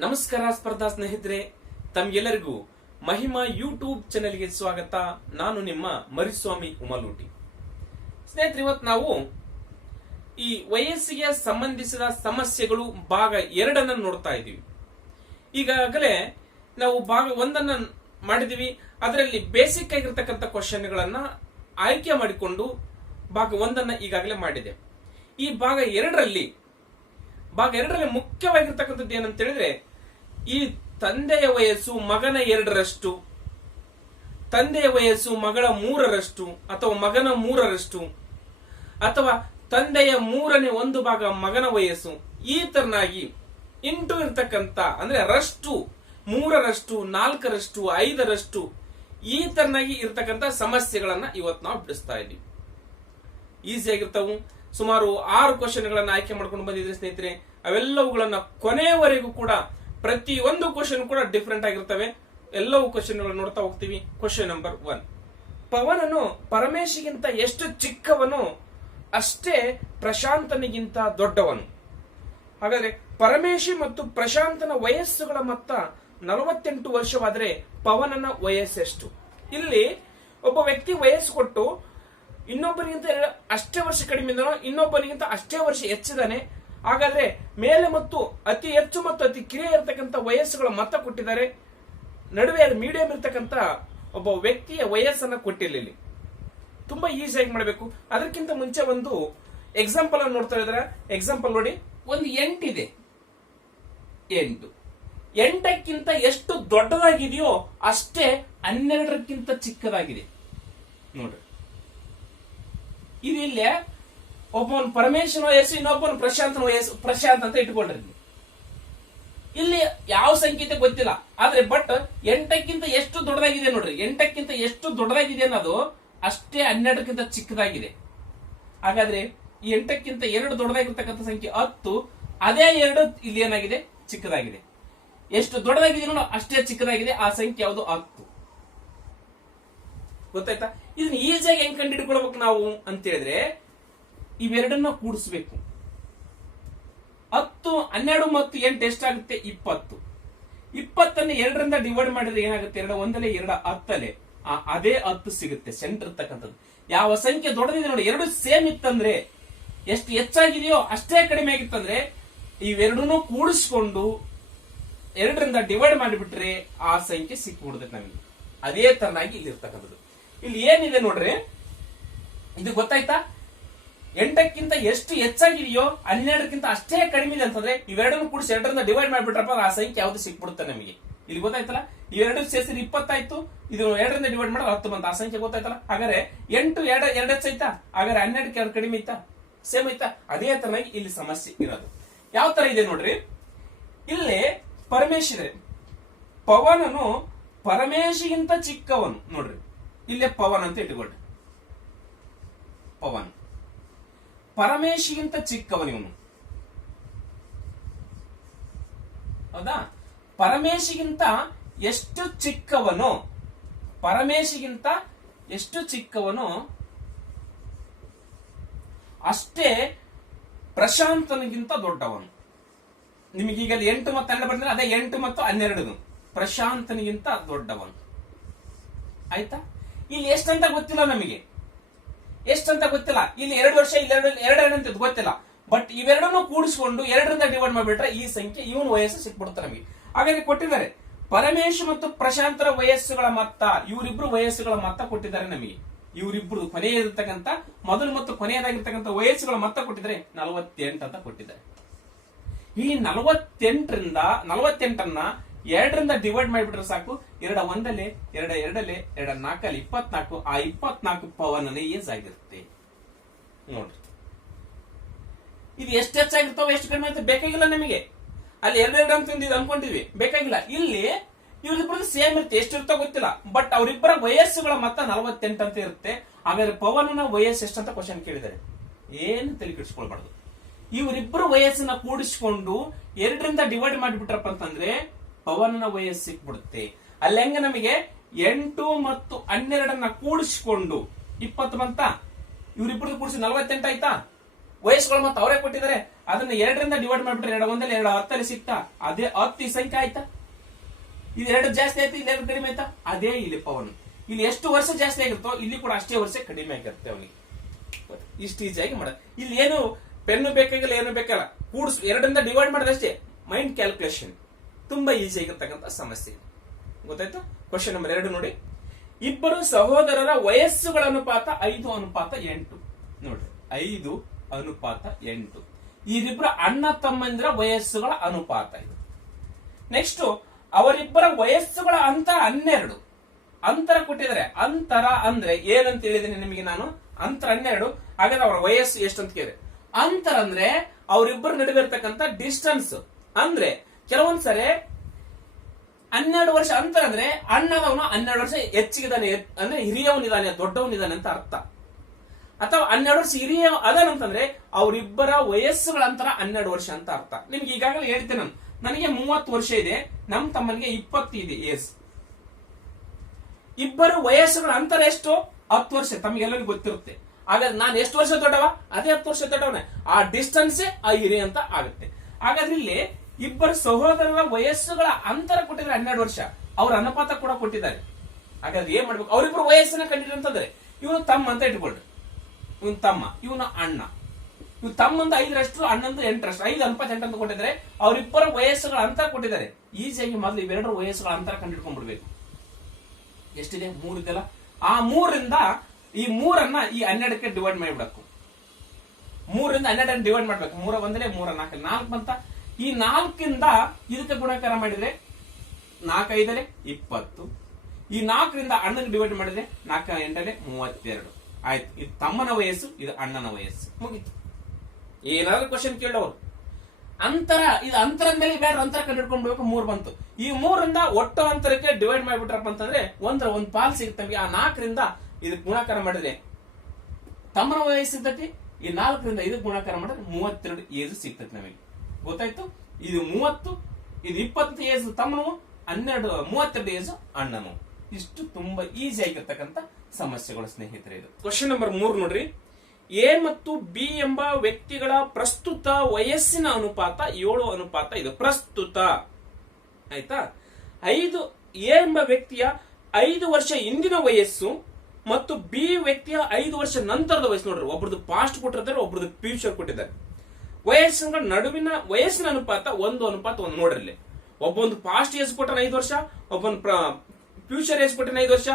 ನಮಸ್ಕಾರ ಸ್ಪರ್ಧಾ ಸ್ನೇಹಿತರೆ, ತಮ್ಗೆಲ್ಲರಿಗೂ ಮಹಿಮಾ ಯೂಟ್ಯೂಬ್ ಚಾನೆಲ್ಗೆ ಸ್ವಾಗತ. ನಾನು ನಿಮ್ಮ ಮರಿಸ್ವಾಮಿ ಉಮಲೂಟಿ. ಸ್ನೇಹಿತರೆ, ಇವತ್ತು ನಾವು ಈ ವಯಸ್ಸಿಗೆ ಸಂಬಂಧಿಸಿದ ಸಮಸ್ಯೆಗಳು ಭಾಗ 2 ನೋಡ್ತಾ ಇದ್ದೀವಿ. ಈಗಾಗಲೇ ನಾವು ಭಾಗ 1 ಮಾಡಿದೀವಿ. ಅದರಲ್ಲಿ ಬೇಸಿಕ್ ಆಗಿರ್ತಕ್ಕಂಥ ಕ್ವಶನ್ಗಳನ್ನ ಆಯ್ಕೆ ಮಾಡಿಕೊಂಡು ಭಾಗ 1 ಈಗಾಗಲೇ ಮಾಡಿದೆ. ಈ ಭಾಗ 2ರಲ್ಲಿ ಮುಖ್ಯವಾಗಿರ್ತಕ್ಕಂಥದ್ದು ಏನಂತ ಹೇಳಿದ್ರೆ, ಈ ತಂದೆಯ ವಯಸ್ಸು ಮಗನ 2ರಷ್ಟು, ತಂದೆಯ ವಯಸ್ಸು ಮಗಳ 3ರಷ್ಟು, ಅಥವಾ ಮಗನ 3ರಷ್ಟು, ಅಥವಾ ತಂದೆಯ 3ನೇ 1 ಭಾಗ ಮಗನ ವಯಸ್ಸು, ಈ ತರನಾಗಿ ಇಂಟು ಇರ್ತಕ್ಕಂಥ ಅಂದ್ರೆ ರಷ್ಟು 3ರಷ್ಟು, 4ರಷ್ಟು, 5ರಷ್ಟು, ಈ ತರನಾಗಿ ಇರ್ತಕ್ಕಂಥ ಸಮಸ್ಯೆಗಳನ್ನ ಇವತ್ತು ನಾವು ಬಿಡಿಸ್ತಾ ಇದ್ದೀವಿ. ಈಸಿ ಆಗಿರ್ತಾವು. ಸುಮಾರು 6 ಕ್ವಶನ್ಗಳನ್ನ ಆಯ್ಕೆ ಮಾಡ್ಕೊಂಡು ಬಂದಿದ್ರೆ ಸ್ನೇಹಿತರೆ, ಅವೆಲ್ಲವುಗಳನ್ನ ಕೊನೆಯವರೆಗೂ ಕೂಡ ಪ್ರತಿಯೊಂದು ಕ್ವಶನ್ ಕೂಡ ಡಿಫರೆಂಟ್ ಆಗಿರ್ತವೆ. ಎಲ್ಲವೂ ಕ್ವಶನ್ಗಳನ್ನು ನೋಡ್ತಾ ಹೋಗ್ತೀವಿ. ಕ್ವಶನ್ ನಂಬರ್ 1, ಪವನನು ಪರಮೇಶಿಗಿಂತ ಎಷ್ಟು ಚಿಕ್ಕವನು ಅಷ್ಟೇ ಪ್ರಶಾಂತನಿಗಿಂತ ದೊಡ್ಡವನು. ಹಾಗಾದ್ರೆ ಪರಮೇಶಿ ಮತ್ತು ಪ್ರಶಾಂತನ ವಯಸ್ಸುಗಳ ಮೊತ್ತ 48 ವರ್ಷವಾದರೆ ಪವನನ ವಯಸ್ಸೆಷ್ಟು? ಇಲ್ಲಿ ಒಬ್ಬ ವ್ಯಕ್ತಿ ವಯಸ್ಸು ಕೊಟ್ಟು ಇನ್ನೊಬ್ಬನಿಗಿಂತ ಅಷ್ಟೇ ವರ್ಷ ಕಡಿಮೆ ಇದ್ದಾನೋ, ಇನ್ನೊಬ್ಬನಿಗಿಂತ ಅಷ್ಟೇ ವರ್ಷ ಹೆಚ್ಚಿದಾನೆ. ಹಾಗಾದ್ರೆ ಮೇಲೆ ಮತ್ತು ಅತಿ ಹೆಚ್ಚು ಮತ್ತು ಅತಿ ಕಿರಿಯ ಇರತಕ್ಕಂಥ ವಯಸ್ಸುಗಳ ಮೊತ್ತ ಕೊಟ್ಟಿದ್ದಾರೆ. ನಡುವೆ ಮೀಡಿಯಂ ಇರ್ತಕ್ಕಂಥ ಒಬ್ಬ ವ್ಯಕ್ತಿಯ ವಯಸ್ಸನ್ನ ಕೊಟ್ಟಿಲ್ಲ. ಇಲ್ಲಿ ತುಂಬಾ ಈಸಿಯಾಗಿ ಮಾಡಬೇಕು. ಅದಕ್ಕಿಂತ ಮುಂಚೆ ಒಂದು ಎಕ್ಸಾಂಪಲ್ ಅನ್ನು ನೋಡ್ತಾ ಇದ್ದಾರೆ. ಎಕ್ಸಾಂಪಲ್ ನೋಡಿ, ಒಂದು 8 ಇದೆ. 8ಕ್ಕಿಂತ ಎಷ್ಟು ದೊಡ್ಡದಾಗಿದೆಯೋ ಅಷ್ಟೇ 12ಕ್ಕಿಂತ ಚಿಕ್ಕದಾಗಿದೆ. ನೋಡ್ರಿ, ಇದು ಇಲ್ಲೇ ಒಬ್ಬನ ಪರಮೇಶ್ವರನ ವಯಸ್ಸು, ಇನ್ನೊಬ್ಬನ ಪ್ರಶಾಂತನ ವಯಸ್ಸು. ಪ್ರಶಾಂತ್ ಅಂತ ಇಟ್ಕೊಂಡ್ರಿ. ಇಲ್ಲಿ ಯಾವ ಸಂಖ್ಯೆ ಗೊತ್ತಿಲ್ಲ, ಆದ್ರೆ ಬಟ್ 8ಕ್ಕಿಂತ ಎಷ್ಟು ದೊಡ್ಡದಾಗಿದೆ ನೋಡ್ರಿ. 8ಕ್ಕಿಂತ ಎಷ್ಟು ದೊಡ್ಡದಾಗಿದೆ ಅನ್ನೋದು ಅಷ್ಟೇ 12ಕ್ಕಿಂತ ಚಿಕ್ಕದಾಗಿದೆ. ಹಾಗಾದ್ರೆ ಈ 8ಕ್ಕಿಂತ 2 ದೊಡ್ಡದಾಗಿರ್ತಕ್ಕಂಥ ಸಂಖ್ಯೆ 10. ಅದೇ 2 ಇಲ್ಲಿ ಏನಾಗಿದೆ? ಚಿಕ್ಕದಾಗಿದೆ. ಎಷ್ಟು ದೊಡ್ಡದಾಗಿದೆ ನೋಡು ಅಷ್ಟೇ ಚಿಕ್ಕದಾಗಿದೆ. ಆ ಸಂಖ್ಯೆ ಯಾವುದು? 10. ಗೊತ್ತಾಯ್ತಾ? ಇದನ್ನ ಈಸಿಯಾಗಿ ಹೆಂಗ್ ಕಂಡು ಹಿಡ್ಕೊಳ್ಬೇಕು ನಾವು ಅಂತ ಹೇಳಿದ್ರೆ, ಇವೆರಡನ್ನ ಕೂಡಿಸ್ಬೇಕು. 10, 12 ಮತ್ತು 8 ಎಷ್ಟಾಗುತ್ತೆ? 20. 20ಅನ್ನು 2ರಿಂದ ಡಿವೈಡ್ ಮಾಡಿದ್ರೆ ಏನಾಗುತ್ತೆ? 2 1 2 10 ಅದೇ 10 ಸಿಗುತ್ತೆ. ಸೆಂಟರ್ ಇರ್ತಕ್ಕಂಥದ್ದು ಯಾವ ಸಂಖ್ಯೆ ದೊಡ್ಡದಿದೆ ನೋಡಿ, 2 ಸೇಮ್ ಇತ್ತಂದ್ರೆ, ಎಷ್ಟು ಹೆಚ್ಚಾಗಿದೆಯೋ ಅಷ್ಟೇ ಕಡಿಮೆ ಆಗಿತ್ತಂದ್ರೆ ಇವೆರಡನ್ನೂ ಕೂಡಿಸ್ಕೊಂಡು 2ರಿಂದ ಡಿವೈಡ್ ಮಾಡಿಬಿಟ್ರೆ ಆ ಸಂಖ್ಯೆ ಸಿಕ್ಬಿಡುತ್ತೆ ನಮಗೆ. ಅದೇ ತರನಾಗಿ ಇಲ್ಲಿ ಇರ್ತಕ್ಕಂಥದ್ದು. ಇಲ್ಲಿ ಏನಿದೆ ನೋಡ್ರಿ, ಇದು ಗೊತ್ತಾಯ್ತಾ? 8ಕ್ಕಿಂತ ಎಷ್ಟು ಹೆಚ್ಚಾಗಿದೆಯೋ 12ಕ್ಕಿಂತ ಅಷ್ಟೇ ಕಡಿಮೆ ಇದೆ ಅಂತಂದ್ರೆ ಇವೆರಡನ್ನು ಕೂಡಿಸಿ 2ರಿಂದ ಡಿವೈಡ್ ಮಾಡಿಬಿಟ್ರಪ್ಪ ಆ ಸಂಖ್ಯೆ ಯಾವ್ದು ಸಿಕ್ಬಿಡುತ್ತೆ ನಮಗೆ. ಇಲ್ಲಿ ಗೊತ್ತಾಯ್ತಲ್ಲ, ಇವೆರಡು ಸೇರಿಸಿ 20 ಆಯ್ತು. ಇದು 2ರಿಂದ ಡಿವೈಡ್ ಮಾಡಿದ್ರೆ 10 ಬಂತ. ಆ ಸಂಖ್ಯೆ ಗೊತ್ತಾಯ್ತಲ್ಲ. ಹಾಗಾದ್ರೆ 8 2 ಹೆಚ್ಚೈತಾ? ಹಾಗಾದ್ರೆ 12ಕ್ಕೆ 2 ಕಡಿಮೆ ಐತಾ? ಸೇಮ್ ಐತಾ? ಅದೇ ತರನಾಗಿ ಇಲ್ಲಿ ಸಮಸ್ಯೆ ಇರೋದು. ಯಾವ ತರ ಇದೆ ನೋಡ್ರಿ, ಇಲ್ಲಿ ಪರಮೇಶ್ ಇದೆ. ಪವನನು ಪರಮೇಶಿಗಿಂತ ಚಿಕ್ಕವನು. ನೋಡ್ರಿ, ಇಲ್ಲೇ ಪವನ್ ಅಂತ ಇಟ್ಟುಕೊಳ್ಳಿ. ಪವನ್ ಪರಮೇಶಿಗಿಂತ ಚಿಕ್ಕವನಿವನು. ಹೌದಾ? ಪರಮೇಶಿಗಿಂತ ಎಷ್ಟು ಚಿಕ್ಕವನು? ಪರಮೇಶಿಗಿಂತ ಎಷ್ಟು ಚಿಕ್ಕವನು ಅಷ್ಟೇ ಪ್ರಶಾಂತನಿಗಿಂತ ದೊಡ್ಡವನು. ನಿಮಗೀಗ 8 ಮತ್ತು 12 ಬಂದ್ರೆ ಅದೇ 8 ಮತ್ತು 12 ಪ್ರಶಾಂತನಿಗಿಂತ ದೊಡ್ಡವನು. ಆಯ್ತಾ? ಇಲ್ಲಿ ಎಷ್ಟಂತ ಗೊತ್ತಿಲ್ಲ ನಮಗೆ, ಎಷ್ಟಂತ ಗೊತ್ತಿಲ್ಲ. ಇಲ್ಲಿ 2 ವರ್ಷ, ಇಲ್ಲಿ 2 ಅಂತ ಗೊತ್ತಿಲ್ಲ. ಬಟ್ ಇವೆರಡನ್ನು ಕೂಡಿಸಿಕೊಂಡು 2ರಿಂದ ಡಿವೈಡ್ ಮಾಡಿಬಿಟ್ರೆ ಈ ಸಂಖ್ಯೆ, ಇವನ ವಯಸ್ಸು ಸಿಕ್ಬಿಡುತ್ತೆ ನಮಗೆ. ಹಾಗಾಗಿ ಕೊಟ್ಟಿದ್ದಾರೆ ಪರಮೇಶ್ ಮತ್ತು ಪ್ರಶಾಂತರ ವಯಸ್ಸುಗಳ ಮೊತ್ತ. ಇವರಿಬ್ರು ವಯಸ್ಸುಗಳ ಮೊತ್ತ ಕೊಟ್ಟಿದ್ದಾರೆ ನಮಗೆ. ಇವರಿಬ್ರು ಕೊನೆಯದಿರ್ತಕ್ಕಂಥ ಮೊದಲು ಮತ್ತು ಕೊನೆಯದಾಗಿರ್ತಕ್ಕಂಥ ವಯಸ್ಸುಗಳ ಮೊತ್ತ ಕೊಟ್ಟಿದ್ದಾರೆ 48 ಅಂತ ಕೊಟ್ಟಿದ್ದಾರೆ. ಈ 48ಅನ್ನ 2ರಿಂದ ಡಿವೈಡ್ ಮಾಡಿಬಿಟ್ರೆ ಸಾಕು. 2 1 2 2 2 4 24. ಆ 24 ಪವನ್ ಏಜ್ ಆಗಿರುತ್ತೆ ನೋಡ್ರಿ. ಇದು ಎಷ್ಟು ಹೆಚ್ಚಾಗಿರ್ತಾವ ಎಷ್ಟು ಕಡಿಮೆ ಆಗುತ್ತೆ ಬೇಕಾಗಿಲ್ಲ ನಮಗೆ. ಅಲ್ಲಿ 2 ಅಂತ ಅನ್ಕೊಂಡಿದ್ವಿ, ಬೇಕಾಗಿಲ್ಲ. ಇಲ್ಲಿ ಇವ್ರಿಬ್ರು ಸೇಮ್ ಇರುತ್ತೆ. ಎಷ್ಟಿರ್ತಾವ ಗೊತ್ತಿಲ್ಲ, ಬಟ್ ಅವರಿಬ್ಬರ ವಯಸ್ಸುಗಳ ಮೊತ್ತ 48 ಅಂತ ಇರುತ್ತೆ. ಹಾಗಾದ್ರೆ ಪವನನ ವಯಸ್ಸು ಎಷ್ಟಂತ ಕ್ವಶನ್ ಕೇಳಿದ್ದಾರೆ. ಏನು ತಲೆ ಕೆಡಿಸ್ಕೊಳ್ಬಾರ್ದು. ಇವರಿಬ್ಬರು ವಯಸ್ಸನ್ನ ಕೂಡಿಸಿಕೊಂಡು 2ರಿಂದ ಡಿವೈಡ್ ಮಾಡಿಬಿಟ್ರಪ್ಪ ಅಂತಂದ್ರೆ ಪವನನ ವಯಸ್ಸು ಸಿಕ್ಬಿಡುತ್ತೆ. ಅಲ್ಲಿ ಹೆಂಗ ನಮಗೆ 8 ಮತ್ತು 12 ಕೂಡಿಸಿಕೊಂಡು 20 ಬಂತ. ಇವರಿಬ್ಬರು ಕೂಡಿಸಿ 48 ಆಯ್ತಾ? ವಯಸ್ಸುಗಳು ಮತ್ತೆ ಅವರೇ ಕೊಟ್ಟಿದ್ದಾರೆ. ಅದನ್ನ 2ರಿಂದ ಡಿವೈಡ್ ಮಾಡ್ಬಿಟ್ರೆ 2 ಒಂದಲ್ಲಿ 2 10 ಸಿಕ್ತಾ, ಅದೇ 10 ಈ ಸಂಖ್ಯೆ ಆಯ್ತಾ. ಇದು 2 ಜಾಸ್ತಿ ಆಯ್ತು, ಇದು 2 ಕಡಿಮೆ ಆಯ್ತಾ. ಅದೇ ಇಲ್ಲಿ ಪವನ್, ಇಲ್ಲಿ ಎಷ್ಟು ವರ್ಷ ಜಾಸ್ತಿ ಆಗಿರುತ್ತೋ ಇಲ್ಲಿ ಕೂಡ ಅಷ್ಟೇ ವರ್ಷ ಕಡಿಮೆ ಆಗಿರುತ್ತೆ ಅವನಿಗೆ. ಇಷ್ಟು ಈಸಿಯಾಗಿ ಮಾಡೋದು. ಇಲ್ಲಿ ಏನು ಪೆನ್ನು ಬೇಕಾಗಿಲ್ಲ, ಏನು ಬೇಕಲ್ಲ, ಕೂಡ್ಸ್ 2ರಿಂದ ಡಿವೈಡ್ ಮಾಡೋದಷ್ಟೇ. ಮೈಂಡ್ ಕ್ಯಾಲ್ಕುಲೇಷನ್ ತುಂಬಾ ಈಸಿ ಆಗಿರ್ತಕ್ಕಂಥ ಸಮಸ್ಯೆ. ಗೊತ್ತಾಯ್ತು. ಕ್ವಶನ್ ನಂಬರ್ 2 ನೋಡಿ. ಇಬ್ಬರು ಸಹೋದರರ ವಯಸ್ಸುಗಳ ಅನುಪಾತ 5:8. ನೋಡ್ರಿ, 5:8. ಇವರಿಬ್ಬರ ಅಣ್ಣ ತಮ್ಮಂದಿರ ವಯಸ್ಸುಗಳ ಅನುಪಾತ ಇದು. ನೆಕ್ಸ್ಟ್, ಅವರಿಬ್ಬರ ವಯಸ್ಸುಗಳ ಅಂತರ 12. ಅಂತರ ಕೊಟ್ಟಿದ್ದಾರೆ. ಅಂತರ ಅಂದ್ರೆ ಏನಂತ ಹೇಳಿದೀನಿ ನಿಮಗೆ ನಾನು, ಅಂತರ 12. ಹಾಗಾದ್ರೆ ಅವರ ವಯಸ್ಸು ಎಷ್ಟು ಅಂತ ಕೇಳಿದ್ರೆ, ಅಂತರ ಅಂದ್ರೆ ಅವರಿಬ್ಬರ ನಡುವೆ ಇರತಕ್ಕಂತ ಡಿಸ್ಟೆನ್ಸ್. ಅಂದ್ರೆ ಕೆಲವೊಂದ್ಸರಿ 12 ವರ್ಷ ಅಂತರ ಅಂದ್ರೆ ಅಣ್ಣದವನು 12 ವರ್ಷ ಹೆಚ್ಚಿಗಿದಾನೆ, ಅಂದ್ರೆ ಹಿರಿಯವನಿದಾನೆ, ದೊಡ್ಡವನಿದಾನೆ ಅಂತ ಅರ್ಥ. ಅಥವಾ 12 ವರ್ಷ ಹಿರಿಯ ಅದಾನಂತಂದ್ರೆ ಅವರಿಬ್ಬರ ವಯಸ್ಸುಗಳ ಅಂತರ 12 ವರ್ಷ ಅಂತ ಅರ್ಥ. ನಿಮ್ಗೆ ಈಗಾಗಲೇ ಹೇಳ್ತೇನೆ ನಾನು, ನನಗೆ 30 ವರ್ಷ ಇದೆ, ನಮ್ ತಮ್ಮನಿಗೆ 20 ಇದೆ ಏಜ್. ಇಬ್ಬರು ವಯಸ್ಸುಗಳ ಅಂತರ ಎಷ್ಟು? 10 ವರ್ಷ. ತಮಗೆಲ್ಲರಿಗೂ ಗೊತ್ತಿರುತ್ತೆ. ಹಾಗಾದ್ರೆ ನಾನು ಎಷ್ಟು ವರ್ಷ ದೊಡ್ಡವ? ಅದೇ 10 ವರ್ಷ ದೊಡ್ಡವನೇ. ಆ ಡಿಸ್ಟೆನ್ಸ್ ಆ ಹಿರಿಯ ಅಂತ ಆಗುತ್ತೆ. ಹಾಗಾದ್ರೆ ಇಲ್ಲಿ ಇಬ್ಬರು ಸಹೋದರರ ವಯಸ್ಸುಗಳ ಅಂತರ ಕೊಟ್ಟಿದ್ದಾರೆ 12 ವರ್ಷ. ಅವರ ಅನುಪಾತ ಕೂಡ ಕೊಟ್ಟಿದ್ದಾರೆ. ಹಾಗಾದ್ರೆ ಏನ್ ಮಾಡ್ಬೇಕು? ಅವರಿಬ್ಬರು ವಯಸ್ಸನ್ನ ಕಂಡಿದ್ರು ಅಂತಂದ್ರೆ, ಇವನು ತಮ್ಮ ಅಂತ ಇಟ್ಕೊಳ್ರಿ, ಇವನು ತಮ್ಮ, ಇವನು ಅಣ್ಣ. ಇವ್ ತಮ್ಮಂದು 5ರಷ್ಟು, ಅಣ್ಣಂದು 8ರಷ್ಟು. 5:8 ಅಂತ ಕೊಟ್ಟಿದ್ದಾರೆ. ಅವರಿಬ್ಬರ ವಯಸ್ಸುಗಳ ಅಂತರ ಕೊಟ್ಟಿದ್ದಾರೆ. ಈಸಿಯಾಗಿ ಮೊದಲು ಇವೆರಡರ ವಯಸ್ಸುಗಳ ಅಂತರ ಕಂಡಿಡ್ಕೊಂಡ್ಬಿಡ್ಬೇಕು. ಎಷ್ಟಿದೆ? 3 ಇದೆಲ್ಲ. ಆ 3ರಿಂದ ಈ 3ಅನ್ನ ಈ 12ಕ್ಕೆ ಡಿವೈಡ್ ಮಾಡಿಬಿಡಬೇಕು. 3ರಿಂದ 12 ಡಿವೈಡ್ ಮಾಡ್ಬೇಕು. 3 ಬಂದ್ರೆ 3 4 4 ಬಂತ. ಈ 4ರಿಂದ ಇದಕ್ಕೆ ಗುಣಾಕಾರ ಮಾಡಿದ್ರೆ 4 5 20. ಈ 4ರಿಂದ ಅಣ್ಣಗೆ ಡಿವೈಡ್ ಮಾಡಿದ್ರೆ 4 8 32. ಆಯ್ತು. ಇದು ತಮ್ಮನ ವಯಸ್ಸು, ಇದು ಅಣ್ಣನ ವಯಸ್ಸು, ಮುಗೀತು. ಏನಾದ್ರು ಕ್ವಶನ್ ಕೇಳೋರು ಅಂತರ, ಇದು ಅಂತರದ ಮೇಲೆ ಬೇಡ, ಅಂತರ ಕಂಡಿಡ್ಕೊಂಡ್ಬೇಕು. 3 ಬಂತು. ಈ 3ರಿಂದ ಒಟ್ಟು ಅಂತರಕ್ಕೆ ಡಿವೈಡ್ ಮಾಡಿಬಿಟ್ರಪ್ಪ ಅಂತಂದ್ರೆ ಒಂದು ಪಾಲ್ ಸಿಗುತ್ತೆ. ಆ 4ರಿಂದ ಇದಕ್ಕೆ ಗುಣಾಕಾರ ಮಾಡಿದ್ರೆ ತಮ್ಮನ ವಯಸ್ಸು ಇರ್ತೈತಿ. ಈ 4ರಿಂದ ಇದಕ್ಕೆ ಗುಣಾಕಾರ ಮಾಡಿದ್ರೆ 32 ಏಜ್ ಸಿಗ್ತೈತಿ ನಮಗೆ. ಗೊತ್ತಾಯ್ತು. ಇದು 30, ಇದು 20 ಏಜ್ ತಮ್ಮನು, 32 ಏಜ್ ಅಣ್ಣನು. ಇಷ್ಟು ತುಂಬಾ ಈಸಿ ಆಗಿರ್ತಕ್ಕಂಥ ಸಮಸ್ಯೆಗಳು ಸ್ನೇಹಿತರೆ. ಇದು ಕ್ವಶನ್ ನಂಬರ್ 3 ನೋಡ್ರಿ. ಎ ಮತ್ತು ಬಿ ಎಂಬ ವ್ಯಕ್ತಿಗಳ ಪ್ರಸ್ತುತ ವಯಸ್ಸಿನ ಅನುಪಾತ 7:5. ಇದು ಪ್ರಸ್ತುತ ಆಯ್ತಾ. ಎ ಎಂಬ ವ್ಯಕ್ತಿಯ 5 ವರ್ಷ ಹಿಂದಿನ ವಯಸ್ಸು ಮತ್ತು ಬಿ ವ್ಯಕ್ತಿಯ 5 ವರ್ಷ ನಂತರದ ವಯಸ್ಸು. ನೋಡ್ರಿ, ಒಬ್ರದ್ದು ಪಾಸ್ಟ್ ಕೊಟ್ಟಿರ್ತಾರೆ, ಒಬ್ರದ್ದು ಫ್ಯೂಚರ್ ಕೊಟ್ಟಿದ್ದಾರೆ. ವಯಸ್ಸಿನ ನಡುವಿನ ವಯಸ್ಸಿನ ಅನುಪಾತ 1:1. ನೋಡ್ರಿ, ಒಬ್ಬೊಂದು ಪಾಸ್ಟ್ ಏಜ್ ಕೊಟ್ಟನ 5 ವರ್ಷ, ಒಬ್ಬೊಂದು ಫ್ಯೂಚರ್ ಏಜ್ ಕೊಟ್ಟನ 5 ವರ್ಷ.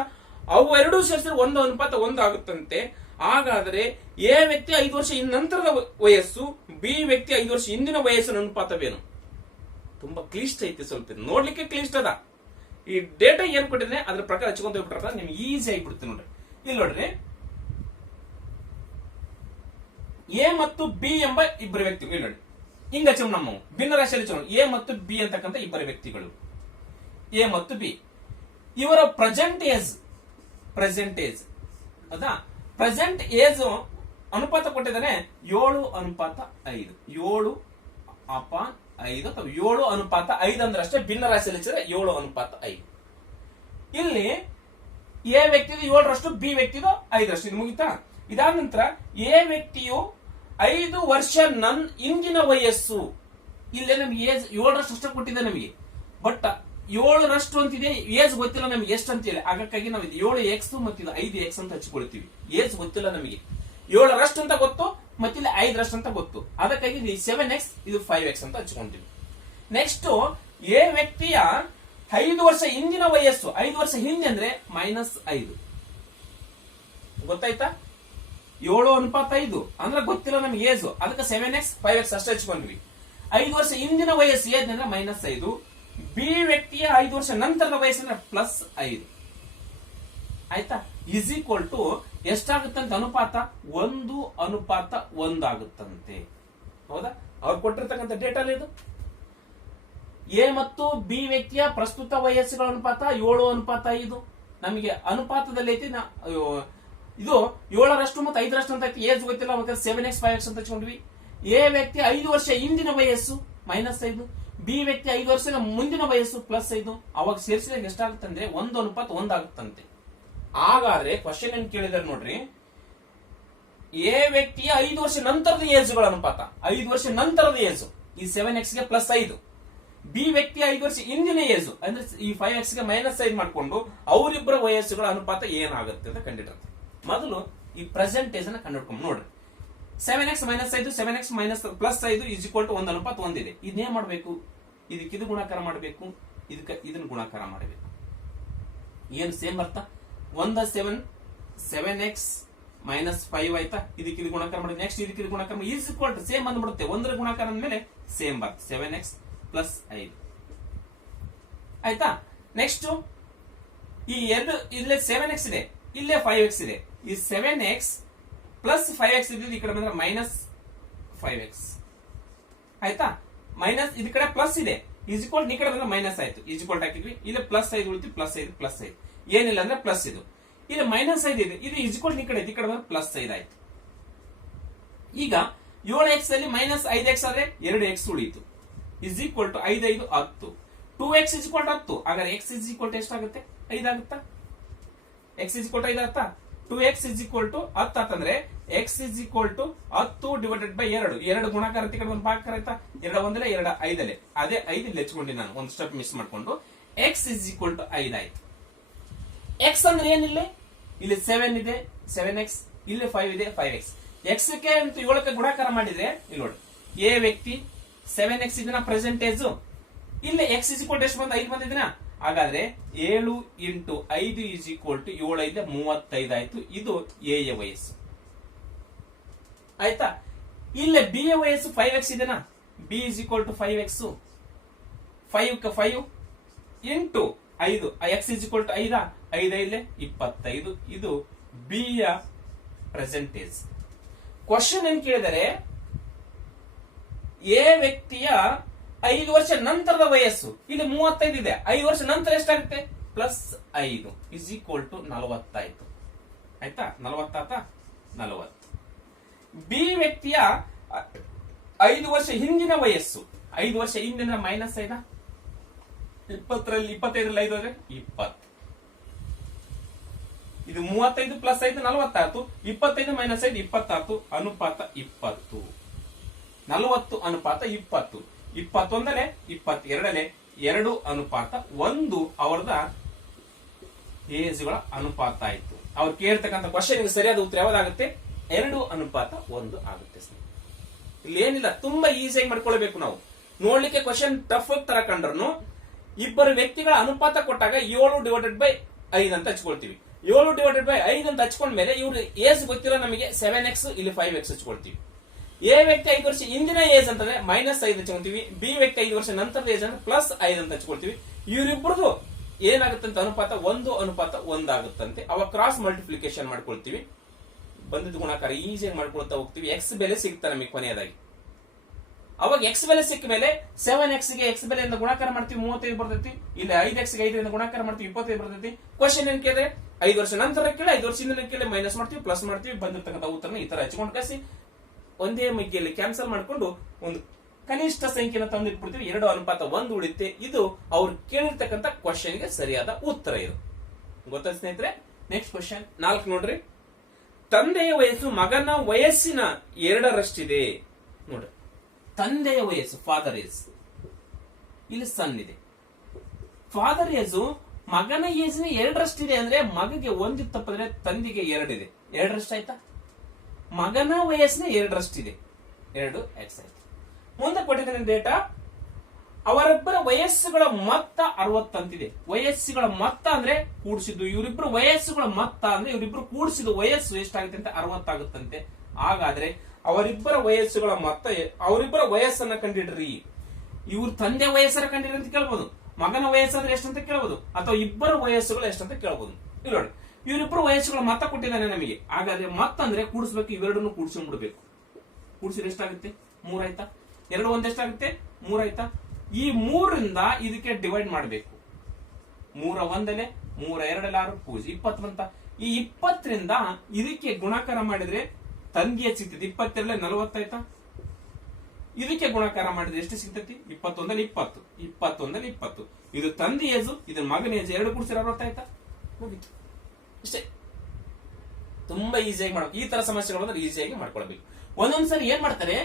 ಅವು ಎರಡೂ ಸೇರಿಸಿದ್ರೆ 1:1 ಆಗುತ್ತಂತೆ. ಹಾಗಾದ್ರೆ ಎ ವ್ಯಕ್ತಿ 5 ವರ್ಷ ನಂತರದ ವಯಸ್ಸು, ಬಿ ವ್ಯಕ್ತಿ 5 ವರ್ಷ ಹಿಂದಿನ ವಯಸ್ಸಿನ ಅನುಪಾತವೇನು? ತುಂಬಾ ಕ್ಲಿಷ್ಟ ಐತಿ, ಸ್ವಲ್ಪ ನೋಡ್ಲಿಕ್ಕೆ ಕ್ಲಿಷ್ಟ ಅದ. ಈ ಡೇಟಾ ಏನ್ ಕೊಟ್ಟಿದ್ರೆ ಅದ್ರ ಪ್ರಕಾರ ಹಚ್ಕೊಂತ ಹೋಗ್ಬಿಟ್ರ ನಿಮ್ಗೆ ಈಸಿ ಆಗಿಬಿಡುತ್ತೆ. ನೋಡ್ರಿ, ಇಲ್ಲಿ ನೋಡ್ರಿ, ಎ ಮತ್ತು ಬಿ ಎಂಬ ಇಬ್ಬರು ವ್ಯಕ್ತಿಗಳು. ಇಲ್ಲಿ ನೋಡಿ, ಹಿಂಗ ಹಚ್ಚ ನಮ್ಮ ಭಿನ್ನ ರಾಶಿಯಲ್ಲಿ ಚಲೋ. ಎ ಮತ್ತು ಬಿ ಅಂತಕ್ಕಂಥ ಇಬ್ಬರು ವ್ಯಕ್ತಿಗಳು, ಎ ಮತ್ತು ಬಿ. ಇವರ ಪ್ರೆಸೆಂಟ್ ಏಜ್ ಹೌದಾ? ಪ್ರೆಸೆಂಟ್ ಏಜ್ ಅನುಪಾತ ಕೊಟ್ಟಿದ್ದಾನೆ 7:5. 7:5 ಅಥವಾ 7:5 ಅಂದ್ರೆ ಅಷ್ಟೇ. ಭಿನ್ನ ರಾಶಿಯಲ್ಲಿ 7:5. ಇಲ್ಲಿ ಎ ವ್ಯಕ್ತಿದು 7ರಷ್ಟು, ಬಿ ವ್ಯಕ್ತಿದು 5ರಷ್ಟು. ಇದು ಮುಗಿತಾ? ಇದಾದ ನಂತರ ಎ ವ್ಯಕ್ತಿಯು 5 ವರ್ಷ ಹಿಂದಿನ ವಯಸ್ಸು. ಇಲ್ಲೇ ನಮ್ಗೆ ಏಜ್ 7ರಷ್ಟು ಅಷ್ಟೇ ಕೊಟ್ಟಿದೆ ನಮಗೆ. ಬಟ್ 7ರಷ್ಟು ಅಂತಿದೆ, ಏಜ್ ಗೊತ್ತಿಲ್ಲ ನಮಗೆ ಎಷ್ಟು ಅಂತ ಹೇಳಿ. ಹಾಗಾಗಿ ನಾವು ಇದು 7x ಮತ್ತು ಇದು 5x ಅಂತ ಹಚ್ಕೊಳ್ತೀವಿ. ಏಜ್ ಗೊತ್ತಿಲ್ಲ ನಮಗೆ. 7ರಷ್ಟು ಅಂತ ಗೊತ್ತು, ಮತ್ತಿಲ್ಲಿ 5ರಷ್ಟು ಅಂತ ಗೊತ್ತು. ಅದಕ್ಕಾಗಿ ಇದು 7x, ಇದು 5x ಅಂತ ಹಚ್ಕೊಂತೀವಿ. ನೆಕ್ಸ್ಟ್, ಎ ವ್ಯಕ್ತಿಯ 5 ವರ್ಷ ಹಿಂದಿನ ವಯಸ್ಸು. 5 ವರ್ಷ ಹಿಂದೆ ಅಂದ್ರೆ -5. ಗೊತ್ತಾಯ್ತಾ? 7:5 ಅಂದ್ರೆ ಗೊತ್ತಿಲ್ಲ ನಮ್ಗೆ ಏಜು. ಅದಕ್ಕೆ 7x 5x ಅಷ್ಟೇ ಹಚ್ಕೊಂಡ್ವಿ. 5 ವರ್ಷ ಹಿಂದಿನ ವಯಸ್ಸು ಏಜ್ ಅಂದ್ರೆ -5. ಬಿ ವ್ಯಕ್ತಿಯ 5 ವರ್ಷ ನಂತರದ ವಯಸ್ಸಂದ್ರೆ +5. ಆಯ್ತಾ? ಇಸ್ ಈಕ್ವಲ್ ಟು ಎಷ್ಟಾಗುತ್ತಂತೆ ಅನುಪಾತ? 1:1 ಆಗುತ್ತಂತೆ. ಹೌದಾ? ಅವ್ರು ಕೊಟ್ಟಿರ್ತಕ್ಕಂಥ ಡೇಟಾ ಇದು. ಎ ಮತ್ತು ಬಿ ವ್ಯಕ್ತಿಯ ಪ್ರಸ್ತುತ ವಯಸ್ಸುಗಳ ಅನುಪಾತ 7:5. ನಮಗೆ ಅನುಪಾತದಲ್ಲಿ ಐತಿ. ಇದು 7ರಷ್ಟು ಮತ್ತು 5ರಷ್ಟು ಅಂತ ಐತಿ. ಏಜ್ ಗೊತ್ತಿಲ್ಲ, ಮತ್ತೆ 7x 5x ಅಂತ ಹಚ್ಕೊಂಡ್ವಿ. ಎ ವ್ಯಕ್ತಿ 5 ವರ್ಷ ಹಿಂದಿನ ವಯಸ್ಸು -5, ಬಿ ವ್ಯಕ್ತಿ 5 ವರ್ಷದ ಮುಂದಿನ ವಯಸ್ಸು +5. ಅವಾಗ ಸೇರಿಸಿದಾಗ ಎಷ್ಟಾಗುತ್ತಂದ್ರೆ 1:1 ಆಗುತ್ತಂತೆ. ಹಾಗಾದ್ರೆ ಕ್ವಶನ್ ಏನ್ ಕೇಳಿದಾರೆ ನೋಡ್ರಿ, ಎ ವ್ಯಕ್ತಿಯ 5 ವರ್ಷ ನಂತರದ ಏಜ್ಗಳ ಅನುಪಾತ, 5 ವರ್ಷ ನಂತರದ ಏಜು ಈ 7x ಗೆ ಪ್ಲಸ್ 5, ಬಿ ವ್ಯಕ್ತಿಯ 5 ವರ್ಷ ಹಿಂದಿನ ಏಜು ಅಂದ್ರೆ ಈ 5x ಗೆ ಮೈನಸ್ 5 ಮಾಡ್ಕೊಂಡು ಅವರಿಬ್ಬರ ವಯಸ್ಸುಗಳ ಅನುಪಾತ ಏನಾಗುತ್ತೆ ಅಂತ ಕಂಡಿಡಿರುತ್ತೆ. ಮೊದಲು ಈ ಪ್ರೆಸೆಂಟೇಜ್ ಅನ್ನ ಕಂಡುಹಿಡ್ಕೊಂಡು ನೋಡ್ರಿ. 7x minus 5 7x minus plus 5 is equal to 1 ಅನುಪಾತ 1 ಇದೆ. ಇದನ್ನೇ ಮಾಡಬೇಕು, ಇದಕ್ಕೆ ಇದು ಗುಣಾಕಾರ ಮಾಡಬೇಕು, ಇದನ್ನ ಗುಣಾಕಾರ ಮಾಡಬೇಕು. ಏನು ಸೇಮ್ ಬರ್ತಾ 7x ಮೈನಸ್ 5 ಆಯ್ತಾ, ಇದಕ್ಕೆ ಇದು ಗುಣಾಕಾರ ಮಾಡಿ ನೆಕ್ಸ್ಟ್ ಇದಕ್ಕೆ ಇದು ಗುಣಾಕಾರ ಮಾಡಿ ಈಸ್ ಈಕ್ವಲ್ ಟು ಸೇಮ್ ಬಂದ್ಬಿಡುತ್ತೆ. 1ರ ಗುಣಾಕಾರ ಅಂದ್ಮೇಲೆ ಸೇಮ್ ಬರುತ್ತೆ 7x ಪ್ಲಸ್ 5 ಆಯ್ತಾ. ನೆಕ್ಸ್ಟ್ ಈ ಎರಡು ಇಲ್ಲೇ 7x ಇದೆ, ಇಲ್ಲೇ 5x ಇದೆ. ಈ 7x ಪ್ಲಸ್ 5x ಇದೆ, ಈ ಕಡೆ ಬಂದ್ರೆ ಮೈನಸ್ 5x ಆಯ್ತಾ. ಮೈನಸ್ ಇದ್ ಕಡೆ ಪ್ಲಸ್ ಇದೆ, ಈಸ್ ಈಕ್ವಲ್ ಈ ಕಡೆ ಬಂದ್ರೆ ಮೈನಸ್ ಆಯ್ತು, ಈಸ್ ಈಕ್ವಲ್ ಹಾಕಿದ್ವಿ. ಇಲ್ಲಿ ಪ್ಲಸ್ 5 ಉಳಿತು, ಪ್ಲಸ್ 5 ಪ್ಲಸ್ 5 ಏನಿಲ್ಲ ಅಂದ್ರೆ ಪ್ಲಸ್ ಇದು. ಇಲ್ಲಿ ಮೈನಸ್ 5 ಇದೆ, ಇದು ಈಸ್ ಈಕ್ವಲ್ ಈ ಕಡೆ ಬಂದ್ರೆ ಪ್ಲಸ್ 5 ಆಯ್ತು. ಈಗ 7x ಅಲ್ಲಿ ಮೈನಸ್ 5x ಆದ್ರೆ 2x ಉಳಿತು, is equal to 5 5 10. 2x is equal to 10. ಹಾಗಾದ್ರೆ x ಇಸ್ ಈಕ್ವಲ್ ಟು ಎಷ್ಟಾಗುತ್ತೆ? 5 ಆಗುತ್ತಾ? x ಇಸ್ ಈಕ್ವಲ್ ಟು 5 ಆಗುತ್ತಾ? 2x ಇಸ್ ಈಕ್ವಲ್ ಟು 10 ಅಂತಂದ್ರೆ x is equal to 10 divided by 2. 2 ಗುಣಾಕಾರ ಕಡೆ ಒಂದು ಭಾಗ ಆಯ್ತಾ, 2 ಒಂದಲೆ 2 5 ಅದೇ 5 ಇಲ್ಲಿ ಹೆಚ್ಕೊಂಡಿ ನಾನು ಒಂದು ಸ್ಟೆಪ್ ಮಿಸ್ ಮಾಡ್ಕೊಂಡು. x ಇಸ್ ಈಕ್ವಲ್ ಟು 5 ಆಯ್ತು. x ಅಂದ್ರೆ ಏನಿಲ್ಲ, ಇಲ್ಲಿ 7 ಇದೆ 7x, ಇಲ್ಲಿ 5 ಇದೆ 5x. x ಗೆ ಅಂತ 7ಕ್ಕೆ ಗುಣಾಕಾರ ಮಾಡಿದ್ರೆ ಇಲ್ಲಿ ನೋಡಿ, ಎ ವ್ಯಕ್ತಿ 7x ಇದನ್ನ ಪ್ರೆಸೆಂಟೇಜ್, ಇಲ್ಲಿ x ಇಸ್ ಈಕ್ವಲ್ ಟು ಎಷ್ಟು ಬಂದ 5 ಬಂದಿದ್ದೀನ. ಹಾಗಾದ್ರೆ 7 ಇಂಟು 5 ಇಸ್ ಈಕ್ವಲ್ ಟು 7 5 35 ಆಯ್ತು. ಇದು ಎ ಯ ವಯಸ್ಸು ಆಯ್ತಾ. ಇಲ್ಲೇ ಬಿ ಯ ವಯಸ್ಸು 5x ಇದೆನಾ, B is equal to 5x, 5 5 into 5 x is equal to 5 5 5 25. ಇದು ಬಿ ಯ ಪ್ರೆಸೆಂಟೇಜ್. ಕ್ವಶನ್ ಏನ್ ಕೇಳಿದರೆ ಎ ವ್ಯಕ್ತಿಯ 5 ವರ್ಷ ನಂತರದ ವಯಸ್ಸು, ಇಲ್ಲಿ 35 ಇದೆ, 5 ವರ್ಷ ನಂತರ ಎಷ್ಟಾಗುತ್ತೆ? ಪ್ಲಸ್ 5 ಇಸ್ ಈಕ್ವಲ್ ಟು 40 ಆಯ್ತು ಆಯ್ತಾ. 40 ಆತಾ 40. ಬಿ ವ್ಯಕ್ತಿಯ 5 ವರ್ಷ ಹಿಂದಿನ ವಯಸ್ಸು, 5 ವರ್ಷ ಹಿಂದಿನ ಮೈನಸ್ 5 20ರಲ್ಲಿ 25ರಲ್ಲಿ 5 ಅಂದ್ರೆ 20. ಇದು 35 ಪ್ಲಸ್ 5 40 ಆಯ್ತು. 25 ಮೈನಸ್ 5 20 ಆಯ್ತು. ಅನುಪಾತ 20. 40 ಅನುಪಾತ 20. 21ಲೆ 22ಲೆ 2 ಅನುಪಾತ 1 ಅವರದ ಏಜ್ಗಳ ಅನುಪಾತ ಆಯ್ತು. ಅವ್ರು ಕೇಳ್ತಕ್ಕಂಥ ಕ್ವಶನ್ ಸರಿಯಾದ ಉತ್ತರ ಯಾವ್ದಾಗುತ್ತೆ? 2 ಅನುಪಾತ 1 ಆಗುತ್ತೆ. ಇಲ್ಲಿ ಏನಿಲ್ಲ, ತುಂಬಾ ಈಸಿಯಾಗಿ ಮಾಡ್ಕೊಳ್ಬೇಕು ನಾವು. ನೋಡ್ಲಿಕ್ಕೆ ಕ್ವಶನ್ ಟಫ್ ತರ ಕಂಡ್ರು ಇಬ್ಬರು ವ್ಯಕ್ತಿಗಳ ಅನುಪಾತ ಕೊಟ್ಟಾಗ 7 ಡಿವೈಡೆಡ್ ಬೈ 5 ಅಂತ ಹಚ್ಕೊಳ್ತೀವಿ. 7 ಡಿವೈಡೆಡ್ ಬೈ 5 ಅಂತ ಹಚ್ಕೊಂಡ್ಮೇಲೆ ಇವ್ರು ಏಜ್ ಗೊತ್ತಿರೋ ನಮಗೆ 7x, ಇಲ್ಲಿ 5x ಹಚ್ಕೊಳ್ತೀವಿ. ಎ ವ್ಯಕ್ತಿ 5 ವರ್ಷ ಹಿಂದಿನ ಏಜ್ ಅಂತಂದ್ರೆ ಮೈನಸ್ 5 ಹಚ್ಕೊಳ್ತೀವಿ. ಬಿ ವ್ಯಕ್ತಿ 5 ವರ್ಷ ನಂತರದ ಏಜ್ ಅಂದ್ರೆ ಪ್ಲಸ್ 5 ಅಂತ ಹಚ್ಕೊಳ್ತೀವಿ. ಇವರಿಬ್ಬರದು ಏನಾಗುತ್ತಂತ ಅನುಪಾತ 1 ಅನುಪಾತ 1 ಆಗುತ್ತಂತೆ. ಅವಾಗ ಕ್ರಾಸ್ ಮಲ್ಟಿಪ್ಲಿಕೇಶನ್ ಮಾಡ್ಕೊಳ್ತೀವಿ, ಬಂದಿದ್ದ ಗುಣಾಕಾರ ಈಸಿಯಾಗಿ ಮಾಡ್ಕೊಳ್ತಾ ಹೋಗ್ತೀವಿ. ಎಕ್ಸ್ ಬೆಲೆ ಸಿಗ್ತಾ ನಮಗೆ ಕೊನೆಯದಾಗಿ. ಅವಾಗ ಎಕ್ಸ್ ಬೆಲೆ ಸಿಕ್ಕ ಮೇಲೆ 7x ಗೆ ಎಕ್ಸ್ ಬೆಲೆಯಿಂದ ಗುಣಾಕಾರ ಮಾಡ್ತೀವಿ, 35 ಬರ್ತೈತಿ. ಇಲ್ಲಿ 5x ಗೆ 5ರಿಂದ ಗುಣಾಕಾರ ಮಾಡ್ತೀವಿ, 25 ಬರ್ತೈತಿ. ಕ್ವಶನ್ ಏನ್ ಕೇಳಿದ್ರೆ 5 ವರ್ಷ ನಂತರ ಕೇಳಿ, 5 ವರ್ಷ ಹಿಂದಿನ ಕೇಳಿ, ಮೈನಸ್ ಮಾಡ್ತೀವಿ, ಪ್ಲಸ್ ಮಾಡ್ತೀವಿ. ಬಂದಿರ್ತಕ್ಕಂಥ ಉತ್ತರನ ಈ ತರ ಹಚ್ಕೊಂಡು ಕಸಿ ಒಂದೇ ಮಗ್ಗಿಯಲ್ಲಿ ಕ್ಯಾನ್ಸಲ್ ಮಾಡ್ಕೊಂಡು ಒಂದು ಕನಿಷ್ಠ ಸಂಖ್ಯೆನ ತಂದಿಟ್ಬಿಡ್ತೀವಿ. 2 ಅನುಪಾತ 1 ಉಳಿತೆ. ಇದು ಅವ್ರು ಕೇಳಿರ್ತಕ್ಕಂಥ ಕ್ವಶನ್ ಗೆ ಸರಿಯಾದ ಉತ್ತರ. ಇದು ಗೊತ್ತಾಯ್ತು ಸ್ನೇಹಿತರೆ. ನೆಕ್ಸ್ಟ್ ಕ್ವಶನ್ 4 ನೋಡ್ರಿ. ತಂದೆಯ ವಯಸ್ಸು ಮಗನ ವಯಸ್ಸಿನ 2ರಷ್ಟಿದೆ. ನೋಡ್ರಿ, ತಂದೆಯ ವಯಸ್ಸು ಫಾದರ್ ಏಜ್, ಇಲ್ಲಿ ಸನ್ ಇದೆ. ಫಾದರ್ ಏಜು ಮಗನ ಏಜ್ನ 2ರಷ್ಟಿದೆ ಅಂದ್ರೆ ಮಗಗೆ 1 ತಪ್ಪಿದ್ರೆ ತಂದೆಗೆ 2 ಇದೆ. 2ರಷ್ಟು ಆಯ್ತಾ. ಮಗನ ವಯಸ್ಸಿನ 2ರಷ್ಟಿದೆ, 2x ಆಯ್ತು. ಮುಂದೆ ಕೊಟ್ಟಿದ್ದೇನೆ ಡೇಟಾ. ಅವರಿಬ್ಬರ ವಯಸ್ಸುಗಳ ಮೊತ್ತ 60 ಅಂತಿದೆ. ವಯಸ್ಸುಗಳ ಮೊತ್ತ ಅಂದ್ರೆ ಕೂಡಿಸಿದ್ದು, ಇವರಿಬ್ಬರು ವಯಸ್ಸುಗಳ ಮೊತ್ತ ಅಂದ್ರೆ ಇವರಿಬ್ಬರು ಕೂಡಿಸಿದ ವಯಸ್ಸು ಎಷ್ಟಾಗುತ್ತೆ ಅಂತ 60 ಆಗುತ್ತಂತೆ. ಹಾಗಾದ್ರೆ ಅವರಿಬ್ಬರ ವಯಸ್ಸುಗಳ ಮೊತ್ತ, ಅವರಿಬ್ಬರ ವಯಸ್ಸನ್ನ ಕಂಡಿಡ್ರಿ. ಇವ್ರ ತಂದೆ ವಯಸ್ಸನ್ನ ಕಂಡಿಡ್ರಿ ಅಂತ ಕೇಳ್ಬೋದು, ಮಗನ ವಯಸ್ಸಾದ್ರೆ ಎಷ್ಟಂತ ಕೇಳ್ಬೋದು, ಅಥವಾ ಇಬ್ಬರ ವಯಸ್ಸುಗಳು ಎಷ್ಟಂತ ಕೇಳ್ಬೋದು. ಇಲ್ಲಿ ನೋಡಿ, ಇವರಿಬ್ಬರು ವಯಸ್ಸುಗಳ ಮೊತ್ತ ಕೊಟ್ಟಿದ್ದಾನೆ ನಮಗೆ. ಹಾಗಾದ್ರೆ ಮೊತ್ತ ಅಂದ್ರೆ ಕೂಡಿಸ್ಬೇಕು, ಇವೆರಡನ್ನು ಕೂಡಿಸ್ಕೊಂಡ್ಬಿಡ್ಬೇಕು. ಕೂಡಿಸಿದ್ರೆ ಎಷ್ಟಾಗುತ್ತೆ? 3 ಆಯ್ತಾ. 2 1 ಎಷ್ಟಾಗುತ್ತೆ? 3 ಆಯ್ತಾ. ಈ 3ರಿಂದ ಇದಕ್ಕೆ ಡಿವೈಡ್ ಮಾಡಬೇಕು. 3 1 3 2 6 20 ಬಂತ. ಈ 20ರಿಂದ ಇದಕ್ಕೆ ಗುಣಾಕಾರ ಮಾಡಿದ್ರೆ ತಂದೆಯ ಸಿಗ್ತದೆ 22 40 ಆಯ್ತಾ. ಇದಕ್ಕೆ ಗುಣಾಕಾರ ಮಾಡಿದ್ರೆ ಎಷ್ಟು ಸಿಗ್ತೈತಿ? 21 20 21 20. ಇದು ತಂದೆ ಏಜು, ಇದು ಮಗನ ಏಜು, 2 ಕೂಡಿಸಿದ್ರೆ 60 ಆಯ್ತಾ. ಮುಗಿತು ಇಷ್ಟೇ. ತುಂಬಾ ಈಸಿಯಾಗಿ ಮಾಡ್ಬೇಕು. ಈ ತರ ಸಮಸ್ಯೆಗಳು ಬಂದ್ರೆ ಈಸಿಯಾಗಿ ಮಾಡ್ಕೊಳ್ಬೇಕು. ಒಂದೊಂದ್ಸರಿ ಏನ್ ಮಾಡ್ತಾರೆ,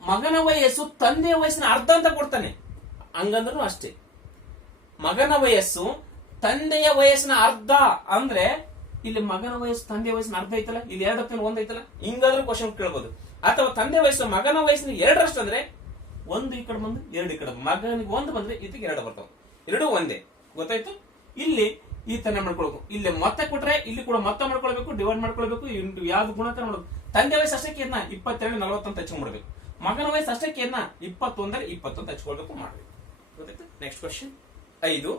ಮಗನ ವಯಸ್ಸು ತಂದೆಯ ವಯಸ್ಸಿನ ಅರ್ಧ ಅಂತ ಕೊಡ್ತಾನೆ. ಹಂಗಂದ್ರೂ ಅಷ್ಟೇ, ಮಗನ ವಯಸ್ಸು ತಂದೆಯ ವಯಸ್ಸಿನ ಅರ್ಧ ಅಂದ್ರೆ ಇಲ್ಲಿ ಮಗನ ವಯಸ್ಸು ತಂದೆಯ ವಯಸ್ಸಿನ ಅರ್ಧ ಐತಲ್ಲ, ಇಲ್ಲಿ 2 ಒಂದ್ ಐತಲ್ಲ, ಹಿಂಗಾದ್ರೂ ಕ್ವಶನ್ ಕೇಳ್ಬೋದು. ಅಥವಾ ತಂದೆ ವಯಸ್ಸು ಮಗನ ವಯಸ್ಸಿನ 2 ಅಂದ್ರೆ 1 ಈ ಕಡೆ ಬಂದು 2 ಈ ಕಡೆ, ಮಗನಿಗೆ 1 ಬಂದ್ರೆ ಇದಕ್ಕೆ 2 ಬರ್ತಾವ, 2 ಒಂದೇ. ಗೊತ್ತಾಯ್ತು? ಇಲ್ಲಿ ಈ ತರ ಮಾಡ್ಕೊಳ್ಬೇಕು. ಇಲ್ಲಿ ಮೊತ್ತ ಕೊಟ್ರೆ ಇಲ್ಲಿ ಕೂಡ ಮೊತ್ತ ಮಾಡ್ಕೊಳ್ಬೇಕು, ಡಿವೈಡ್ ಮಾಡ್ಕೊಳ್ಬೇಕು, ಯಾವ್ದು ಗುಣಾಕಾರ ಮಾಡ್ಬೇಕು. ತಂದೆ ವಯಸ್ಸು ಅಷ್ಟಕ್ಕೆ 22 40 ಅಂತ ಹಚ್ಕೊಂಡ್ಬಿಡ್ಬೇಕು. ಮಗನ ವಯಸ್ಸು ಅಷ್ಟಕ್ಕೆ 21 20 ಅಂತ ಹಚ್ಕೊಳ್ಬೇಕು, ಮಾಡ್ಬೇಕು. ಗೊತ್ತಾಯ್ತು? Next question 5.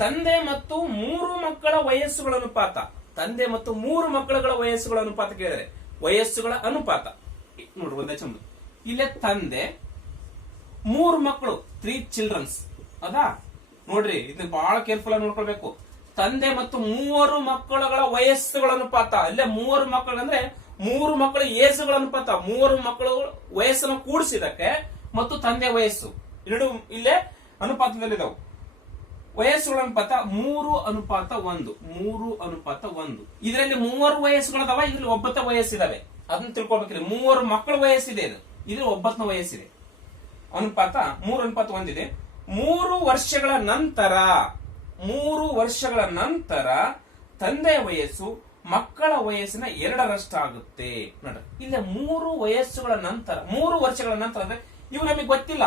ತಂದೆ ಮತ್ತು 3 ಮಕ್ಕಳ ವಯಸ್ಸುಗಳ ಅನುಪಾತ. ತಂದೆ ಮತ್ತು 3 ಮಕ್ಕಳುಗಳ ವಯಸ್ಸುಗಳ ಅನುಪಾತ ಕೇಳಿದರೆ ವಯಸ್ಸುಗಳ ಅನುಪಾತ ನೋಡ್ರಿ ಒಂದೇ ಚಂದ. ಇಲ್ಲೇ ತಂದೆ 3 ಮಕ್ಕಳು 3 ಚಿಲ್ಡ್ರನ್ಸ್ ಅದಾ ನೋಡ್ರಿ, ಇದನ್ನ ಬಹಳ ಕೇರ್ಫುಲ್ ಆಗಿ ನೋಡ್ಕೊಳ್ಬೇಕು. ತಂದೆ ಮತ್ತು 3 ಮಕ್ಕಳುಗಳ ವಯಸ್ಸುಗಳ ಅನುಪಾತ. ಅಲ್ಲೇ 3 ಮಕ್ಕಳು ಅಂದ್ರೆ 3 ಮಕ್ಕಳ ಏಜುಗಳ ಅನುಪಾತ. 3 ಮಕ್ಕಳು ವಯಸ್ಸನ್ನು ಕೂಡಿಸಿದಕ್ಕೆ ಮತ್ತು ತಂದೆ ವಯಸ್ಸು ಎರಡು ಇಲ್ಲೇ ಅನುಪಾತದಲ್ಲಿದ್ದಾವೆ. ವಯಸ್ಸುಗಳ ಅನುಪಾತ 3:1. 3:1. ಇದರಲ್ಲಿ 3 ವಯಸ್ಸುಗಳದಾವ, ಇದ್ರಲ್ಲಿ 9 ವಯಸ್ಸಿದಾವೆ. ಅದನ್ನ ತಿಳ್ಕೊಳ್ಬೇಕ್ರಿ. 3 ಮಕ್ಕಳ ವಯಸ್ಸಿದೆ, ಇದ್ರಲ್ಲಿ 9 ವಯಸ್ಸಿದೆ. ಅನುಪಾತ 3:1 ಇದೆ. 3 ವರ್ಷಗಳ ನಂತರ ತಂದೆಯ ವಯಸ್ಸು ಮಕ್ಕಳ ವಯಸ್ಸಿನ 2ರಷ್ಟಾಗುತ್ತೆ. ನೋಡ್ರಿ, ಇಲ್ಲಿ 3 ವಯಸ್ಸುಗಳ ನಂತರ 3 ವರ್ಷಗಳ ನಂತರ ಅಂದ್ರೆ ಇವು ನಮಗೆ ಗೊತ್ತಿಲ್ಲ.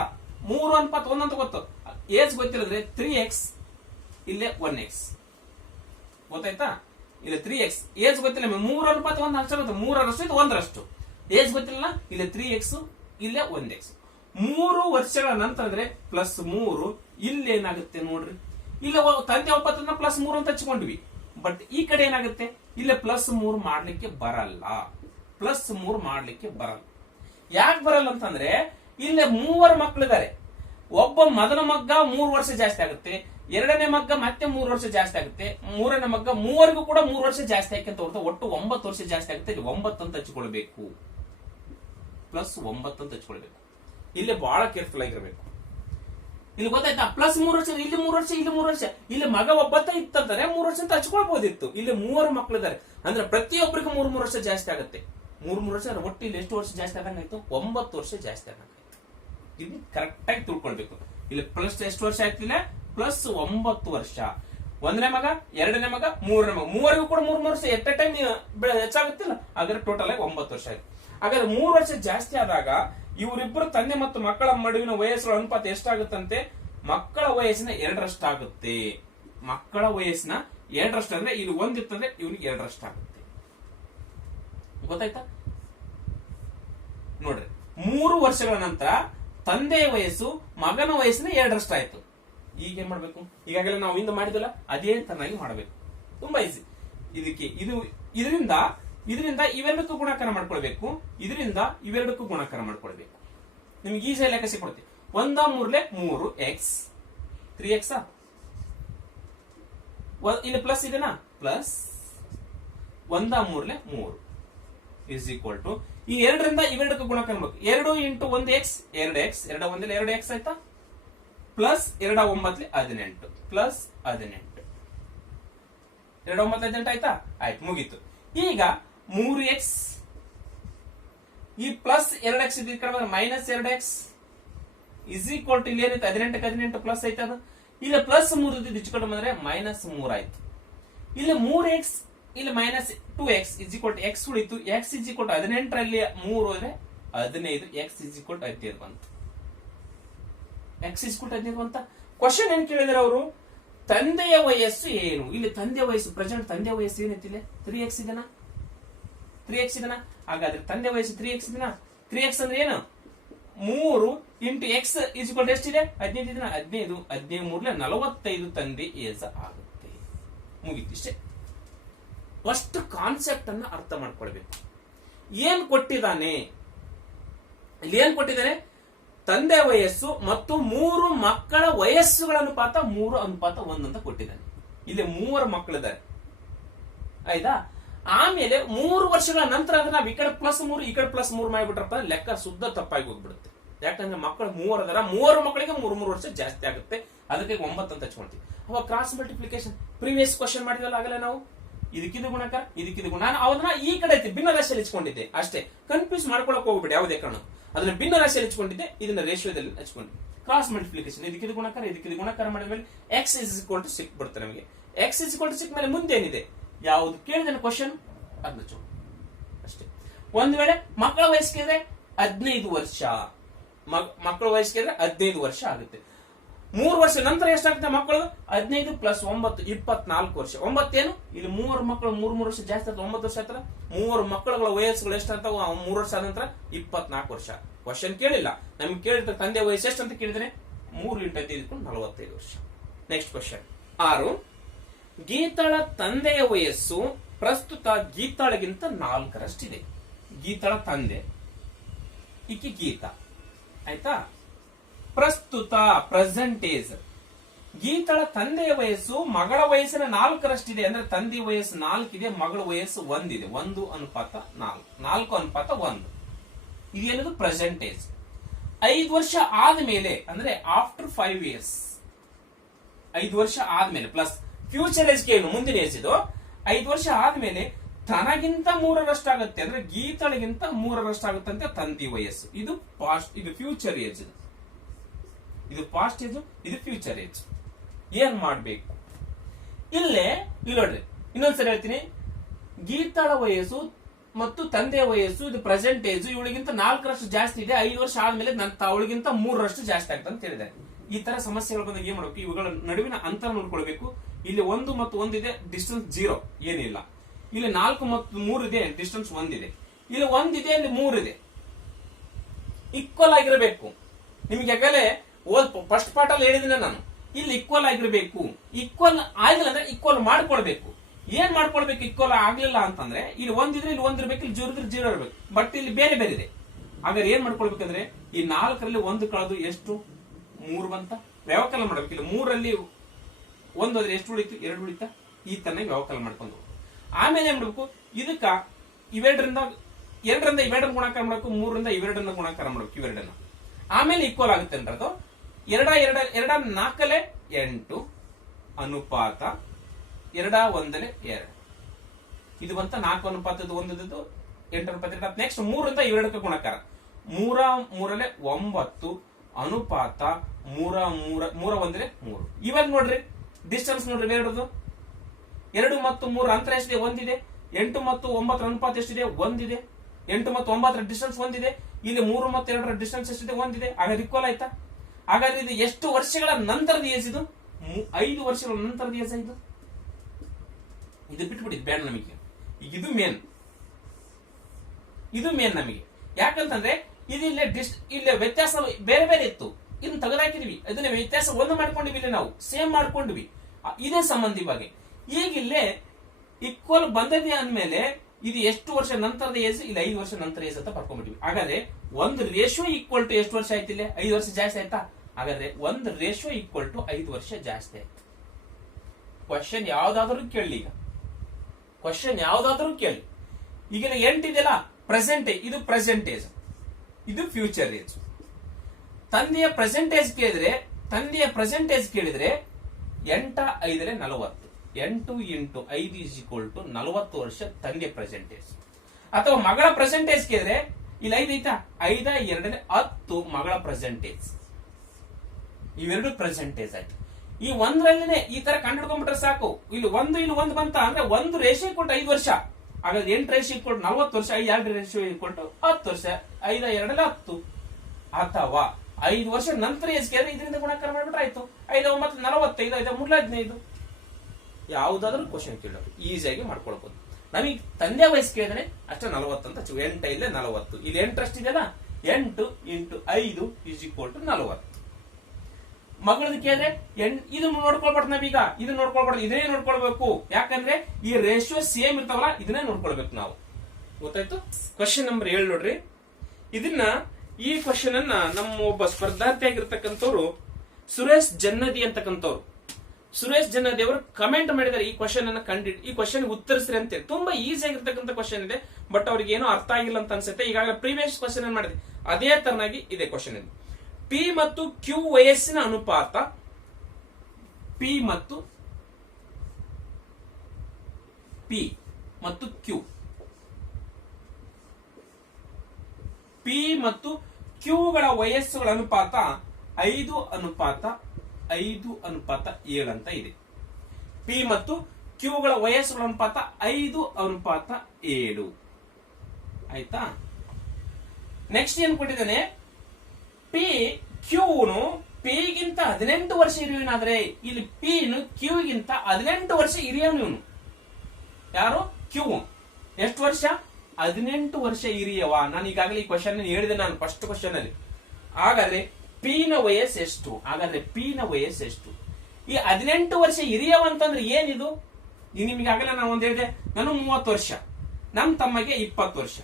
3:1 ಅಂತ ಗೊತ್ತು, ಏಜ್ ಗೊತ್ತಿಲ್ಲದ್ರೆ 3x ಇಲ್ಲೇ 1x. ಗೊತ್ತಾಯ್ತಾ? ಇಲ್ಲಿ 3x ಏಜ್ ಗೊತ್ತಿಲ್ಲ, 3:1 ಅಷ್ಟೇ ಗೊತ್ತು. 3ರಷ್ಟು ಇದು 1ರಷ್ಟು. ಏಜ್ ಗೊತ್ತಿಲ್ಲ, ಇಲ್ಲಿ 3x ಇಲ್ಲೇ 1x. 3 ವರ್ಷಗಳ ನಂತರ ಅಂದ್ರೆ +3. ಇಲ್ಲಿ ಏನಾಗುತ್ತೆ ನೋಡ್ರಿ, ಇಲ್ಲಿ ತಂದೆ 9 +3 ಅಂತ ಹಚ್ಕೊಂಡ್ವಿ. ಬಟ್ ಈ ಕಡೆ ಏನಾಗುತ್ತೆ, ಇಲ್ಲಿ +3 ಮಾಡ್ಲಿಕ್ಕೆ ಬರಲ್ಲ. ಯಾಕೆ ಬರಲ್ಲ ಅಂತಂದ್ರೆ ಇಲ್ಲಿ 3 ಮಕ್ಕಳಿದ್ದಾರೆ. ಒಬ್ಬ ಮೊದಲ ಮಗ್ಗ 3 ವರ್ಷ ಜಾಸ್ತಿ ಆಗುತ್ತೆ, 2ನೇ ಮಗ್ಗ ಮತ್ತೆ 3 ವರ್ಷ ಜಾಸ್ತಿ ಆಗುತ್ತೆ, 3ನೇ ಮಗ್ಗ 3 ಕೂಡ 3 ವರ್ಷ ಜಾಸ್ತಿ ಆಗುತ್ತೆ. ಒಟ್ಟು 9 ವರ್ಷ ಜಾಸ್ತಿ ಆಗುತ್ತೆ. ಇಲ್ಲಿ 9 ಅಂತ ಹಚ್ಕೊಳ್ಬೇಕು, +9 ಅಂತ ಹಚ್ಕೊಳ್ಬೇಕು. ಇಲ್ಲಿ ಬಹಳ ಕೇರ್ಫುಲ್ ಆಗಿರ್ಬೇಕು. ಇಲ್ಲಿ ಗೊತ್ತಾಯ್ತಾ? +3 ವರ್ಷ, ಇಲ್ಲಿ 3 ವರ್ಷ, ಇಲ್ಲಿ 3 ವರ್ಷ. ಇಲ್ಲಿ ಮಗ ಒಬ್ಬತ್ತ ಇತ್ತಂದ್ರೆ 3 ವರ್ಷ ಅಂತ ಹಚ್ಕೊಳ್ಬಹುದಿತ್ತು. ಇಲ್ಲಿ 3 ಮಕ್ಕಳಿದ್ದಾರೆ ಅಂದ್ರೆ ಪ್ರತಿಯೊಬ್ಬರಿಗೂ 3 ವರ್ಷ ಜಾಸ್ತಿ ಆಗುತ್ತೆ. 3 ವರ್ಷ ಒಟ್ಟು ಇಲ್ಲಿ ಎಷ್ಟು ವರ್ಷ ಜಾಸ್ತಿ ಆದಂಗಾಯ್ತು? 9 ವರ್ಷ ಜಾಸ್ತಿ ಆದಂಗಾಯ್ತು. ಇದು ಕರೆಕ್ಟ್ ಆಗಿ ತಿಳ್ಕೊಳ್ಬೇಕು. ಇಲ್ಲಿ ಪ್ಲಸ್ ಎಷ್ಟು ವರ್ಷ ಆಯ್ತಿಲ್ಲ? +9 ವರ್ಷ. 1ನೇ ಮಗ, 2ನೇ ಮಗ, 3ನೇ ಮಗ, 3 ಕೂಡ 3 ವರ್ಷ ಎಟ್ ಎ ಟೈಮ್ ಹೆಚ್ಚಾಗುತ್ತಿಲ್ಲ. ಹಾಗಾದ್ರೆ ಟೋಟಲ್ ಆಗಿ 9 ವರ್ಷ ಆಯ್ತು. ಹಾಗಾದ್ರೆ 3 ವರ್ಷ ಜಾಸ್ತಿ ಆದಾಗ ಇವರಿಬ್ಬರು ತಂದೆ ಮತ್ತು ಮಕ್ಕಳ ನಡುವಿನ ವಯಸ್ಸುಗಳ ಅನುಪಾತ ಎಷ್ಟಾಗುತ್ತಂತೆ? ಮಕ್ಕಳ ವಯಸ್ಸಿನ 2ರಷ್ಟಾಗುತ್ತೆ. ಮಕ್ಕಳ ವಯಸ್ಸಿನ 2ರಷ್ಟು ಅಂದ್ರೆ ಇಲ್ಲಿ 1 ಇತ್ತಂದ್ರೆ ಇವನಿಗೆ 2ರಷ್ಟಾಗುತ್ತೆ. ಗೊತ್ತಾಯ್ತಾ? ನೋಡ್ರಿ, 3 ವರ್ಷಗಳ ನಂತರ ತಂದೆಯ ವಯಸ್ಸು ಮಗನ ವಯಸ್ಸಿನ 2ರಷ್ಟಾಯ್ತು. ಈಗ ಏನ್ ಮಾಡ್ಬೇಕು? ಈಗಾಗಲೇ ನಾವು ಇಂದ ಮಾಡಿದಲ್ಲ, ಅದೇ ತರನಾಗಿ ಮಾಡಬೇಕು. ತುಂಬಾ ಈಸಿ. ಇದರಿಂದ ಇವೆರಡಕ್ಕೂ ಗುಣಾಕಾರ ಮಾಡ್ಕೊಳ್ಬೇಕು, ಇದರಿಂದ ಇವೆರಡಕ್ಕೂ ಗುಣಾಕಾರ ಮಾಡ್ಕೊಳ್ಬೇಕು. ನಿಮ್ಗೆ ಈಸಿ ಲೆಕ್ಕ ಸಿಕ್ಕೊಡ್ತೀವಿ. 1 3 3x 3x ಇಲ್ಲಿ ಪ್ಲಸ್ ಇದೆನಾ? ಪ್ಲಸ್ 1 3 3 ಇಸ್ ಈಕ್ವಲ್ ಟು ಈ 2ರಿಂದ ಇವೆರಡಕ್ಕೂ ಗುಣಾಕಾರ ಮಾಡ್ಬೇಕು. 2 × 1x 2x, 2 1 2x ಆಯ್ತಾ? ಪ್ಲಸ್ 2 9 18 ಪ್ಲಸ್ 18 2 9 18 ಆಯ್ತಾ? ಆಯ್ತು, ಮುಗೀತು. ಈಗ 3x ಈ ಪ್ಲಸ್ 2x ಈ ಕಡೆ -2x ಇಸ್ ಈಕ್ವಲ್ ಟು ಇಲ್ಲಿ ಏನೈತೆ? 18 ಪ್ಲಸ್ ಐತೆ. ಅದು ಇಲ್ಲಿ +3 ಇಚ್ಕೊಂಡು ಬಂದ್ರೆ -3 ಆಯ್ತು. ಇಲ್ಲಿ 3x ಇಲ್ಲಿ -2x is equal to x ಉಳಿತು. x ಇಸ್ ಈಕ್ವಲ್ ಟು 18ರಲ್ಲಿ 3 ಹೋದ್ರೆ 15, x ಇಸ್ ಈಕ್ವಲ್ ಟು 15 ಬಂತು. x ಇಸ್ ಈಕ್ವಲ್ ಟು 15 ಬಂತ. ಕ್ವಶನ್ ಏನ್ ಕೇಳಿದ್ರೆ ಅವರು, ತಂದೆಯ ವಯಸ್ಸು ಏನು? ಇಲ್ಲಿ ತಂದೆಯ ವಯಸ್ಸು ಪ್ರೆಸೆಂಟ್ ತಂದೆಯ ವಯಸ್ಸು ಏನೈತಿ? ಇಲ್ಲಿ 3x ಇದೆನಾ? 3x ಇದೆನಾ? ಹಾಗಾದ್ರೆ ತಂದೆ ವಯಸ್ಸು 3x ಇದೆನಾ? 3x ಅಂದ್ರೆ ಏನು? 3 × x ಇಸ್ ಈಕ್ವಲ್ ಟು ಎಷ್ಟಿದೆ? 15 ಇದೆನಾ? 15 15 45 ತಂದೆ ಏಜ್ ಆಗುತ್ತೆ. ಮುಗೀತು, ಇಷ್ಟೇ. ಫಸ್ಟ್ ಕಾನ್ಸೆಪ್ಟ್ ಅನ್ನ ಅರ್ಥ ಮಾಡ್ಕೊಳ್ಬೇಕು. ಏನ್ ಕೊಟ್ಟಿದ್ದಾನೆ ಇಲ್ಲಿ? ಏನ್ ಕೊಟ್ಟಿದ್ದಾನೆ? ತಂದೆ ವಯಸ್ಸು ಮತ್ತು 3 ಮಕ್ಕಳ ವಯಸ್ಸುಗಳ ಅನುಪಾತ 3:1 ಅಂತ ಕೊಟ್ಟಿದ್ದಾನೆ. ಇಲ್ಲಿ 3 ಮಕ್ಕಳಿದ್ದಾರೆ, ಆಯ್ತಾ? ಆಮೇಲೆ 3 ವರ್ಷಗಳ ನಂತರ ಅದನ್ನ ನಾವು ಈ ಕಡೆ +3 ಈ ಕಡೆ +3 ಮಾಡಿಬಿಟ್ರಪ್ಪ, ಲೆಕ್ಕ ಶುದ್ಧ ತಪ್ಪಾಗಿ ಹೋಗ್ಬಿಡುತ್ತೆ. ಯಾಕಂದ್ರೆ ಮಕ್ಕಳು 3 ಅದರ, 3 ಮಕ್ಕಳಿಗೆ 3 ವರ್ಷ ಜಾಸ್ತಿ ಆಗುತ್ತೆ. ಅದಕ್ಕೆ 9 ಅಂತ ಹಚ್ಕೊಳ್ತೀವಿ. ಅವಾಗ ಕ್ರಾಸ್ ಮಲ್ಟಿಪ್ಲಿಕೇಶನ್ ಪ್ರೀವಿಯಸ್ ಕ್ವಶನ್ ಮಾಡಿದ್ವಲ್ಲ ಆಗಲೇ ನಾವು, ಇದಕ್ಕಿದು ಗುಣಾಕಾರ ಇದಕ್ಕಿದು ಗುಣ. ನಾನು ಅವನ್ನ ಈ ಕಡೆ ಭಿನ್ನ ರಾಶಿಯಲ್ಲಿ ಹಚ್ಕೊಂಡಿದ್ದೆ ಅಷ್ಟೇ. ಕನ್ಫ್ಯೂಸ್ ಮಾಡ್ಕೊಳಕ್ ಹೋಗ್ಬಿಡಿ ಯಾವುದೇ ಕಾರಣ. ಅದನ್ನ ಭಿನ್ನ ರಾಶಿಯಲ್ಲಿ ಹಚ್ಕೊಂಡಿದ್ದೆ, ಇದನ್ನ ರೇಷಿಯೋದಲ್ಲಿ ಹಚ್ಕೊಂಡಿದ್ದೆ. ಕ್ರಾಸ್ ಮಲ್ಟಿಪ್ಲಿಕೇಶನ್ ಇದಕ್ಕಿದು ಗುಣಾಕಾರ ಇದಕ್ಕಿದು ಗುಣಾಕಾರ ಮಾಡಿದ್ಮೇಲೆ ಎಕ್ಸ್ ಇಸ್ ಈಕ್ವಲ್ ಟು 6 ಬರುತ್ತೆ ನಮಗೆ. ಎಕ್ಸ್ ಇಸ್ ಈಕ್ವಲ್ ಟು 6 ಮೇಲೆ ಮುಂದೆ ಏನಿದೆ ಯಾವುದು ಕೇಳಿದ ಕ್ವಶನ್ ಅದನ್ನ ಚೋ ಅಷ್ಟೇ. ಒಂದ್ ವೇಳೆ ಮಕ್ಕಳ ವಯಸ್ಸಿಗೆ 15 ವರ್ಷ, ಮಕ್ಕಳ ವಯಸ್ಸಿಗೆ 15 ವರ್ಷ ಆಗುತ್ತೆ. 3 ವರ್ಷ ನಂತರ ಎಷ್ಟಾಗುತ್ತೆ ಮಕ್ಕಳು? 15 ಪ್ಲಸ್ 9 24 ವರ್ಷ. 9 ಏನು ಇಲ್ಲಿ 3 ಮಕ್ಕಳು 3 ವರ್ಷ ಜಾಸ್ತಿ ಆಗ್ತದೆ, 9 ವರ್ಷ ಆಗ್ತದೆ. 3 ಮಕ್ಕಳುಗಳ ವಯಸ್ಸುಗಳು ಎಷ್ಟಾಗ್ತಾವ? 3 ವರ್ಷ ಆದ ನಂತರ 24 ವರ್ಷ. ಕ್ವಶನ್ ಕೇಳಿಲ್ಲ, ನಮ್ಗೆ ಕೇಳಿದ್ರೆ ತಂದೆ ವಯಸ್ಸು ಎಷ್ಟು ಅಂತ ಕೇಳಿದ್ರೆ 3 × 5 = 45 ವರ್ಷ. Next question 6. ಗೀತಾಳ ತಂದೆಯ ವಯಸ್ಸು ಪ್ರಸ್ತುತ ಗೀತಾಳಿಗಿಂತ 4ರಷ್ಟಿದೆ. ಗೀತಾಳ ತಂದೆ ಈಕಿ ಗೀತಾ ಆಯ್ತಾ. ಪ್ರಸ್ತುತ ಪ್ರೆಸೆಂಟೇಜ್ ಗೀತಾಳ ತಂದೆಯ ವಯಸ್ಸು ಮಗಳ ವಯಸ್ಸಿನ 4ರಷ್ಟಿದೆ. ಅಂದ್ರೆ ತಂದೆ ವಯಸ್ಸು 4 ಇದೆ, ಮಗಳ ವಯಸ್ಸು 1 ಇದೆ. 1:4 4:1. ಇದೇನದು ಪ್ರೆಸೆಂಟೇಜ್. 5 ವರ್ಷ ಆದ್ಮೇಲೆ ಅಂದ್ರೆ ಆಫ್ಟರ್ 5 years, 5 ವರ್ಷ ಆದ್ಮೇಲೆ ಪ್ಲಸ್ ಫ್ಯೂಚರ್ ಏಜ್ ಏನು ಮುಂದಿನ ಏಜ್ ಇದು. 5 ವರ್ಷ ಆದ್ಮೇಲೆ ತನಗಿಂತ 3ರಷ್ಟಾಗುತ್ತೆ. ಅಂದ್ರೆ ಗೀತಾಳಿಗಿಂತ 3ರಷ್ಟಾಗುತ್ತಂತೆ ತಂದೆ ವಯಸ್ಸು. ಇದು ಪಾಸ್ಟ್, ಇದು ಫ್ಯೂಚರ್ ಏಜ್. ಇದು ಪಾಸ್ಟ್ ಏಜ್, ಇದು ಫ್ಯೂಚರ್ ಏಜ್. ಏನ್ ಮಾಡ್ಬೇಕು ಇಲ್ಲಿ ನೋಡ್ರಿ, ಇನ್ನೊಂದ್ಸರಿ ಹೇಳ್ತೀನಿ. ಗೀತಾಳ ವಯಸ್ಸು ಮತ್ತು ತಂದೆಯ ವಯಸ್ಸು ಇದು ಪ್ರೆಸೆಂಟ್ ಏಜ್. ಇವಳಿಗಿಂತ 4ರಷ್ಟು ಜಾಸ್ತಿ ಇದೆ. 5 ವರ್ಷ ಆದ್ಮೇಲೆ ಅವಳಿಗಿಂತ 3ರಷ್ಟು ಜಾಸ್ತಿ ಆಗ್ತದೆ ಅಂತ ಹೇಳಿದ್ದಾರೆ. ಈ ತರ ಸಮಸ್ಯೆಗಳು ಬಂದಾಗ ಏನ್ ಮಾಡ್ಬೇಕು? ಇವುಗಳ ನಡುವಿನ ಅಂತರ ನೋಡ್ಕೊಳ್ಬೇಕು. ಇಲ್ಲಿ 1 ಮತ್ತು 1 ಇದೆ, ಡಿಸ್ಟೆನ್ಸ್ 0 ಏನಿಲ್ಲ. ಇಲ್ಲಿ 4 ಮತ್ತು 3 ಇದೆ, ಡಿಸ್ಟೆನ್ಸ್ 1 ಇದೆ. ಇಲ್ಲಿ 1 ಇದೆ, ಇಲ್ಲಿ 3 ಇದೆ. ಈಕ್ವಲ್ ಆಗಿರಬೇಕು. ನಿಮ್ಗೆ ಯಾಕಂದ್ರೆ ಫಸ್ಟ್ ಪಾರ್ಟ್ ಅಲ್ಲಿ ಹೇಳಿದಿನ ನಾನು, ಇಲ್ಲಿ ಈಕ್ವಲ್ ಆಗಿರ್ಬೇಕು. ಈಕ್ವಲ್ ಆಗಿಲ್ಲ ಅಂದ್ರೆ ಈಕ್ವಲ್ ಮಾಡ್ಕೊಳ್ಬೇಕು. ಏನ್ ಮಾಡ್ಕೊಳ್ಬೇಕು? ಈಕ್ವಲ್ ಆಗ್ಲಿಲ್ಲ ಅಂತಂದ್ರೆ ಇಲ್ಲಿ 1 ಇದ್ರೆ ಇಲ್ಲಿ 1 ಇರ್ಬೇಕು, ಇಲ್ಲಿ 0 ಇದ್ರೆ 0 ಇರ್ಬೇಕು. ಬಟ್ ಇಲ್ಲಿ ಬೇರೆ ಬೇರೆ ಇದೆ. ಹಾಗಾದ್ರೆ ಏನ್ ಮಾಡ್ಕೊಳ್ಬೇಕಂದ್ರೆ ಈ 4ರಲ್ಲಿ 1 ಕಳೆದು ಎಷ್ಟು? 3 ಬಂತ. ವ್ಯವಕಲನ ಮಾಡ್ಬೇಕು. ಇಲ್ಲಿ 3ರಲ್ಲಿ 1 ಹೋದ್ರೆ ಎಷ್ಟು ಉಳಿತು? 2 ಉಳಿತಾ. ಈ ತರ ವ್ಯವಕಲನ ಮಾಡ್ಕೊಂಡು ಆಮೇಲೆ ಏನ್ ಮಾಡ್ಬೇಕು? ಇದಕ್ಕ ಇವೆರಡರಿಂದ 2ರಿಂದ ಇವೆರಡನ್ನ ಗುಣಾಕಾರ ಮಾಡ್ಬೇಕು, 3ರಿಂದ ಇವೆರಡನ್ನ ಗುಣಾಕಾರ ಮಾಡ್ಬೇಕು. ಇವೆರಡನ್ನ ಆಮೇಲೆ ಈಕ್ವಲ್ ಆಗುತ್ತೆ ಅಂದ್ರೆ 2 4 8 ಅನುಪಾತ 2 1 2. ಇದು ಬಂತ 4 ಅನುಪಾತದ 1 8 ಅನುಪಾತ 2. ನೆಕ್ಸ್ಟ್ 3ರಿಂದ ಇವೆರಡಕ್ಕೆ ಗುಣಾಕಾರ 3 3 9 ಅನುಪಾತ 3 3 1 3. ಇವಾಗ ನೋಡ್ರಿ ಡಿಸ್ಟೆನ್ಸ್ ನೋಡ್ರಿ ಎರಡದು. 2 ಮತ್ತು 3 ಅಂತರ ಎಷ್ಟಿದೆ? 1 ಇದೆ. 8 ಮತ್ತು 9 ಅನುಪಾತ ಎಷ್ಟಿದೆ? 1 ಇದೆ. 8 ಮತ್ತು 9 ಡಿಸ್ಟೆನ್ಸ್ 1 ಇದೆ. ಇಲ್ಲಿ 3 ಮತ್ತು 2 ಡಿಸ್ಟೆನ್ಸ್ ಎಷ್ಟಿದೆ? 1 ಇದೆ. ಹಾಗಾದ್ರೆ ಈಕ್ವಲ್ ಆಯ್ತಾ? ಹಾಗಾದ್ರೆ ಇದು ಎಷ್ಟು ವರ್ಷಗಳ ನಂತರದ ಏಜ್ ಇದು? 5 ವರ್ಷಗಳ ನಂತರದ ಏಜ್ ಇದು. ಇದು ಬಿಟ್ಬಿಟ್ಟಿದ್ ಬೇಡ ನಮಗೆ. ಈಗ ಇದು ಮೇನ್ ನಮಗೆ. ಯಾಕಂತಂದ್ರೆ ಇದು ಇಲ್ಲೇ ವ್ಯತ್ಯಾಸ ಬೇರೆ ಬೇರೆ ಇತ್ತು, ಇದನ್ನ ತೆಗೆದಾಕಿದ್ವಿ. ಇದನ್ನ ವ್ಯತ್ಯಾಸ ಒಂದು ಮಾಡ್ಕೊಂಡಿವಿ, ಇಲ್ಲಿ ನಾವು ಸೇಮ್ ಮಾಡ್ಕೊಂಡ್ವಿ. ಇದೇ ಸಂಬಂಧಿ ಬಗ್ಗೆ. ಈಗ ಇಲ್ಲೇ ಈಕ್ವಲ್ ಬಂದದೆ ಅಂದ್ಮೇಲೆ ಇದು ಎಷ್ಟು ವರ್ಷ ನಂತರದ ಏಜ್? ಇಲ್ಲಿ 5 ವರ್ಷ ನಂತರ ಏಜ್ ಅಂತ ಬರ್ಕೊಂಡ್ಬಿಟ್ಟಿವಿ. ಹಾಗಾದ್ರೆ 1 ರೇಷಿಯೋ ಈಕ್ವಲ್ ಟು ಎಷ್ಟು ವರ್ಷ ಆಯ್ತು? ಇಲ್ಲಿ 5 ವರ್ಷ ಜಾಸ್ತಿ ಆಯ್ತಾ? ಹಾಗಾದ್ರೆ 1 ರೇಷಿಯೋ ಈಕ್ವಲ್ ಟು 5 ವರ್ಷ ಜಾಸ್ತಿ ಆಯ್ತು. ಕ್ವಶನ್ ಯಾವ್ದಾದ್ರು ಕೇಳಿ. ಈಗ ಕ್ವಶನ್ ಯಾವ್ದಾದ್ರು ಕೇಳಿ. ಈಗ 8 ಇದೆಯಲ್ಲ ಪ್ರೆಸೆಂಟೇಜ್, ಇದು ಪ್ರೆಸೆಂಟೇಜ್, ಇದು ಫ್ಯೂಚರ್ ಏಜ್. ತಂದೆಯ ಪ್ರೆಸೆಂಟೇಜ್ ಕೇಳಿದ್ರೆ 8 5 40. 8 × 5 = 40 ವರ್ಷ ತಂದೆ ಪ್ರೆಸೆಂಟೇಜ್. ಅಥವಾ ಮಗಳ ಪ್ರೆಸೆಂಟೇಜ್ ಕೇಳಿದ್ರೆ ಇಲ್ಲಿ 5 ಐತಾ? 5 2 10 ಮಗಳ ಪ್ರೆಸೆಂಟೇಜ್. ಇವೆರಡು ಪ್ರೆಸೆಂಟೇಜ್ ಆಯ್ತು. ಈ 1ರಲ್ಲಿನೇ ಈ ತರ ಕಂಡುಹಿಡ್ಕೊಂಡ್ಬಿಟ್ರೆ ಸಾಕು. ಇಲ್ಲಿ 1 ಬಂತ ಅಂದ್ರೆ 1 ರೇಷಿಯೋ = 5 ವರ್ಷ. ಹಾಗಾದ್ರೆ 8 ರೇಷಿಯೋ = 40 ವರ್ಷ. 2 ರೇಷಿಯೋ = 10 ವರ್ಷ. 5 2 10. ಅಥವಾ 5 ವರ್ಷ ನಂತರ ಏಜ್ ಕೇಳಿದ್ರೆ ಇದರಿಂದ ಗುಣಾಕಾರ ಮಾಡ್ಬಿಟ್ರೆ ಆಯ್ತು. 5 9 45, 5 3 15. ಯಾವ್ದಾದ್ರು ಕ್ವಶನ್ ಕೇಳೋದು ಈಸಿಯಾಗಿ ಮಾಡ್ಕೊಳ್ಬಹುದು. ನಮಗೆ ತಂದೆ ವಯಸ್ಸು ಕೇಳಿದ್ರೆ ಅಷ್ಟೇ 40 ಅಂತ. 8 ಇಲ್ಲೇ 40. ಇಲ್ಲಿ 8 ಅಷ್ಟಿದೆಯಲ್ಲ, 8 × 5 = 40. ಮಗಳದ್ದು ಕೇಳಿದ್ರೆ ಇದನ್ನ ನೋಡ್ಕೊಳ್ಬಾರ್ದು ನಾವೀಗ. ಇದನ್ನ ನೋಡ್ಕೊಳ್ಬಾರ್ದು, ಇದನ್ನೇ ನೋಡ್ಕೊಳ್ಬೇಕು. ಯಾಕಂದ್ರೆ ಈ ರೇಷಿಯೋ ಸೇಮ್ ಇರ್ತಾವಲ್ಲ, ಇದನ್ನೇ ನೋಡ್ಕೊಳ್ಬೇಕು ನಾವು. ಗೊತ್ತಾಯ್ತು? ಕ್ವಶನ್ ನಂಬರ್ 7 ನೋಡ್ರಿ. ಈ ಕ್ವಶನ್ ಅನ್ನ ನಮ್ಮ ಒಬ್ಬ ಸ್ಪರ್ಧಾರ್ಥಿ ಆಗಿರ್ತಕ್ಕಂಥವ್ರು ಸುರೇಶ್ ಜನ್ನದಿ ಅಂತಕ್ಕಂಥವ್ರು, ಸುರೇಶ್ ಜನ್ನದಿ ಅವರು ಕಮೆಂಟ್ ಮಾಡಿದ್ದಾರೆ. ಈ ಕ್ವಶನ್ ಅನ್ನ ಈ ಕ್ವಶನ್ ಉತ್ತರಿಸ್ರಿ ಅಂತೇಳಿ. ತುಂಬಾ ಈಸಿ ಆಗಿರ್ತಕ್ಕಂಥ ಕ್ವಶನ್ ಇದೆ, ಬಟ್ ಅವ್ರಿಗೆ ಏನೋ ಅರ್ಥ ಆಗಿಲ್ಲ ಅಂತ ಅನ್ಸುತ್ತೆ. ಈಗಾಗಲೇ ಪ್ರೀವಿಯಸ್ ಕ್ವಶನ್ ಅನ್ನು ಮಾಡಿದೆ, ಅದೇ ತರನಾಗಿ ಇದೆ ಕ್ವಶನ್ ಇದು. ಪಿ ಮತ್ತು ಕ್ಯೂ ವಯಸ್ಸಿನ ಅನುಪಾತ. P ಮತ್ತು ಪಿ ಮತ್ತು ಕ್ಯೂ. ಪಿ ಮತ್ತು ಕ್ಯೂಗಳ ವಯಸ್ಸುಗಳ ಅನುಪಾತ 5:5:7 ಅಂತ ಇದೆ. ಪಿ ಮತ್ತು ಕ್ಯೂಗಳ ವಯಸ್ಸುಗಳ ಅನುಪಾತ 5:7. ಆಯ್ತಾ? ನೆಕ್ಸ್ಟ್ ಏನ್ ಕೊಟ್ಟಿದ್ದಾನೆ, ಪಿ ಕ್ಯೂನು ಪಿಗಿಂತ 18 ವರ್ಷ ಹಿರಿಯವನಾದ್ರೆ ಇಲ್ಲಿ ಪಿನು ಕ್ಯೂಗಿಂತ 18 ವರ್ಷ ಹಿರಿಯವನು. ಇವನು ಯಾರು? ಕ್ಯೂ. ಎಷ್ಟು ವರ್ಷ? 18 ವರ್ಷ ಹಿರಿಯವ. ನಾನು ಈಗಾಗಲೇ ಈ ಕ್ವಶನ್ ಹೇಳಿದೆ, ನಾನು ಫಸ್ಟ್ ಕ್ವಶನ್ ಅಲ್ಲಿ. ಹಾಗಾದ್ರೆ ಪಿನ ವಯಸ್ಸು ಎಷ್ಟು? ಈ 18 ವರ್ಷ ಹಿರಿಯವ ಅಂತಂದ್ರೆ ಏನಿದು? ನಿಮಗಾಗಲೇ ನಾನು ಒಂದ್ ಹೇಳಿದೆ, ನಾನು 30 ವರ್ಷ, ನಮ್ ತಮ್ಮಗೆ 20 ವರ್ಷ.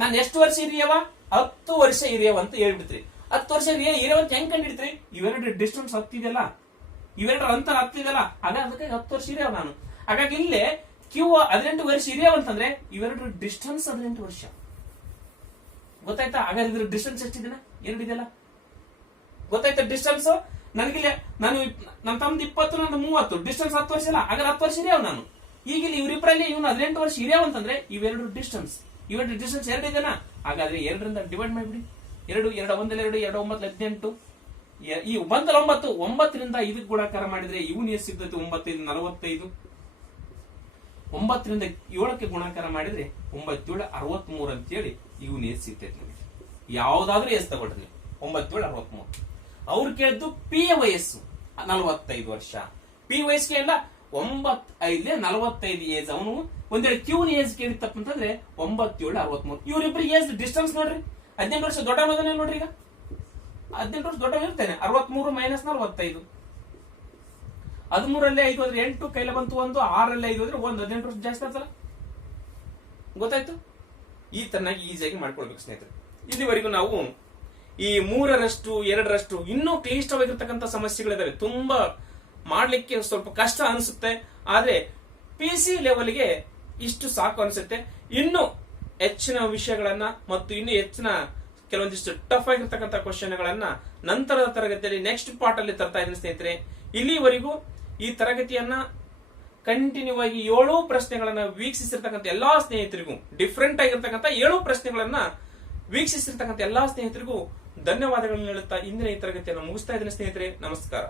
ನಾನು ಎಷ್ಟು ವರ್ಷ ಹಿರಿಯವ? 10 ವರ್ಷ ಹಿರಿಯವ ಅಂತ ಹೇಳ್ಬಿಡ್ತೀರಿ. 10 ವರ್ಷ ಹಿರಿಯವ ಅಂತ ಹೆಂಗ್ ಕಂಡಿಡ್ತೀರಿ? ಇವೆರಡು ಡಿಸ್ಟೆನ್ಸ್ ಹತ್ತಿದೆಯಲ್ಲ, ಇವೆರಡು ಅಂತರ ಹತ್ತಿದೆಯಲ್ಲ, ಹಾಗಾಗಿ 10 ವರ್ಷ ಹಿರಿಯವ ನಾನು. ಹಾಗಾಗಿ ಇಲ್ಲೇ ಕ್ಯೂ 18 ವರ್ಷ ಹಿರಿಯವ ಅಂತಂದ್ರೆ ಇವೆರಡು ಡಿಸ್ಟೆನ್ಸ್ 18 ವರ್ಷ. ಗೊತ್ತಾಯ್ತಾ? ಹಾಗಾದ್ರೆ ಇದ್ರ ಡಿಸ್ಟೆನ್ಸ್ ಎಷ್ಟಿದೆನಾ? 2 ಇದೆಯಲ್ಲ. ಗೊತ್ತಾಯ್ತಾ ಡಿಸ್ಟೆನ್ಸ್? ನನಗಿಲ್ಲ, ನಾನು ನನ್ನ ತಮ್ಮದು 20, ನಂದು 30, ಡಿಸ್ಟೆನ್ಸ್ 10 ವರ್ಷ ಅಲ್ಲ. ಹಾಗಾದ್ರೆ 10 ವರ್ಷ ಹಿರಿಯವ ನಾನು. ಈಗ ಇಲ್ಲಿ ಇವರಿಬ್ಬರಲ್ಲಿ ಇವನು 18 ವರ್ಷ ಹಿರಿಯವ ಅಂತಂದ್ರೆ ಇವೆರಡು ಡಿಸ್ಟೆನ್ಸ್ 2 ಇದೆನಾ? ಹಾಗಾದ್ರೆ 2ರಿಂದ ಡಿವೈಡ್ ಮಾಡಿಬಿಡಿ. 2 1 2 2 9 18. ಈ 9ರಿಂದ 5 ಗುಣಾಕಾರ ಮಾಡಿದ್ರೆ ಇವನು ಎಷ್ಟು ಸಿಗ್ತೈತೆ? 9 5 45. 9ರಿಂದ 7ಕ್ಕೆ ಗುಣಾಕಾರ ಮಾಡಿದ್ರೆ 9 7 63 ಅಂತ ಹೇಳಿ ಇವನು ಎಷ್ಟು ಸಿಗ್ತೈತೆ ನಮಗೆ. ಯಾವ್ದಾದ್ರೂ ಎಸ್ ತಗೊಳ್ರಿ, 9 7 63. ಅವ್ರು ಕೇಳಿದ್ದು ಪಿ ವಯಸ್ಸು 45 ವರ್ಷ. ಪಿ ವಯಸ್ಸು ಕೇಳಿಲ್ಲ, 9 45 ಏಜ್. ಅವನು ಒಂದೇಳಿ ಕ್ಯೂನ್ ಏಜ್ ಕೇಳಿತ್ತಪ್ಪ ಅಂತಂದ್ರೆ 9 7 63. ಇವ್ರಿಬ್ರು ಏಜ್ ಡಿಸ್ಟೆನ್ಸ್ ನೋಡ್ರಿ, 18 ವರ್ಷ ದೊಡ್ಡ ಮಗನೇ ನೋಡ್ರಿ. ಈಗ 18 ವರ್ಷ ದೊಡ್ಡ ಇರ್ತೇನೆ. 63 ಮೈನಸ್ 45. 13ರಲ್ಲಿ 5 ಹೋದ್ರೆ 8, ಕೈಲ ಬಂತು 1. 6ರಲ್ಲಿ 5 ಹೋದ್ರೆ 1, 18 ವರ್ಷ ಜಾಸ್ತಿ ಆಗ್ತಲ್ಲ. ಗೊತ್ತಾಯ್ತು? ಈ ತರನಾಗಿ ಈಸಿಯಾಗಿ ಮಾಡ್ಕೊಳ್ಬೇಕು ಸ್ನೇಹಿತರೆ. ಇಲ್ಲಿವರೆಗೂ ನಾವು ಈ 3ರಷ್ಟು 2ರಷ್ಟು ಇನ್ನೂ ಕ್ಲಿಷ್ಟವಾಗಿರ್ತಕ್ಕಂಥ ಸಮಸ್ಯೆಗಳಿದಾವೆ. ತುಂಬಾ ಮಾಡ್ಲಿಕ್ಕೆ ಸ್ವಲ್ಪ ಕಷ್ಟ ಅನಿಸುತ್ತೆ, ಆದ್ರೆ PC ಲೆವೆಲ್ಗೆ ಇಷ್ಟು ಸಾಕು ಅನಿಸುತ್ತೆ. ಇನ್ನು ಹೆಚ್ಚಿನ ವಿಷಯಗಳನ್ನ ಮತ್ತು ಇನ್ನು ಹೆಚ್ಚಿನ ಕೆಲವೊಂದಿಷ್ಟು ಟಫ್ ಆಗಿರ್ತಕ್ಕಂಥ ಕ್ವಶನ್ಗಳನ್ನ ನಂತರದ ತರಗತಿಯಲ್ಲಿ ನೆಕ್ಸ್ಟ್ ಪಾರ್ಟ್ ಅಲ್ಲಿ ತರ್ತಾ ಇದ್ದೀನಿ ಸ್ನೇಹಿತರೆ. ಇಲ್ಲಿವರೆಗೂ ಈ ತರಗತಿಯನ್ನ ಕಂಟಿನ್ಯೂ ಆಗಿ 7 ಪ್ರಶ್ನೆಗಳನ್ನ ವೀಕ್ಷಿಸಿರ್ತಕ್ಕಂಥ ಎಲ್ಲಾ ಸ್ನೇಹಿತರಿಗೂ, ಡಿಫ್ರೆಂಟ್ ಆಗಿರ್ತಕ್ಕಂಥ 7 ಪ್ರಶ್ನೆಗಳನ್ನ ವೀಕ್ಷಿಸಿರ್ತಕ್ಕಂಥ ಎಲ್ಲಾ ಸ್ನೇಹಿತರಿಗೂ ಧನ್ಯವಾದಗಳನ್ನು ಹೇಳುತ್ತಾ ಇಂದಿನ ಈ ತರಗತಿಯನ್ನು ಮುಗಿಸ್ತಾ ಇದ್ದೀನಿ ಸ್ನೇಹಿತರೆ. ನಮಸ್ಕಾರ.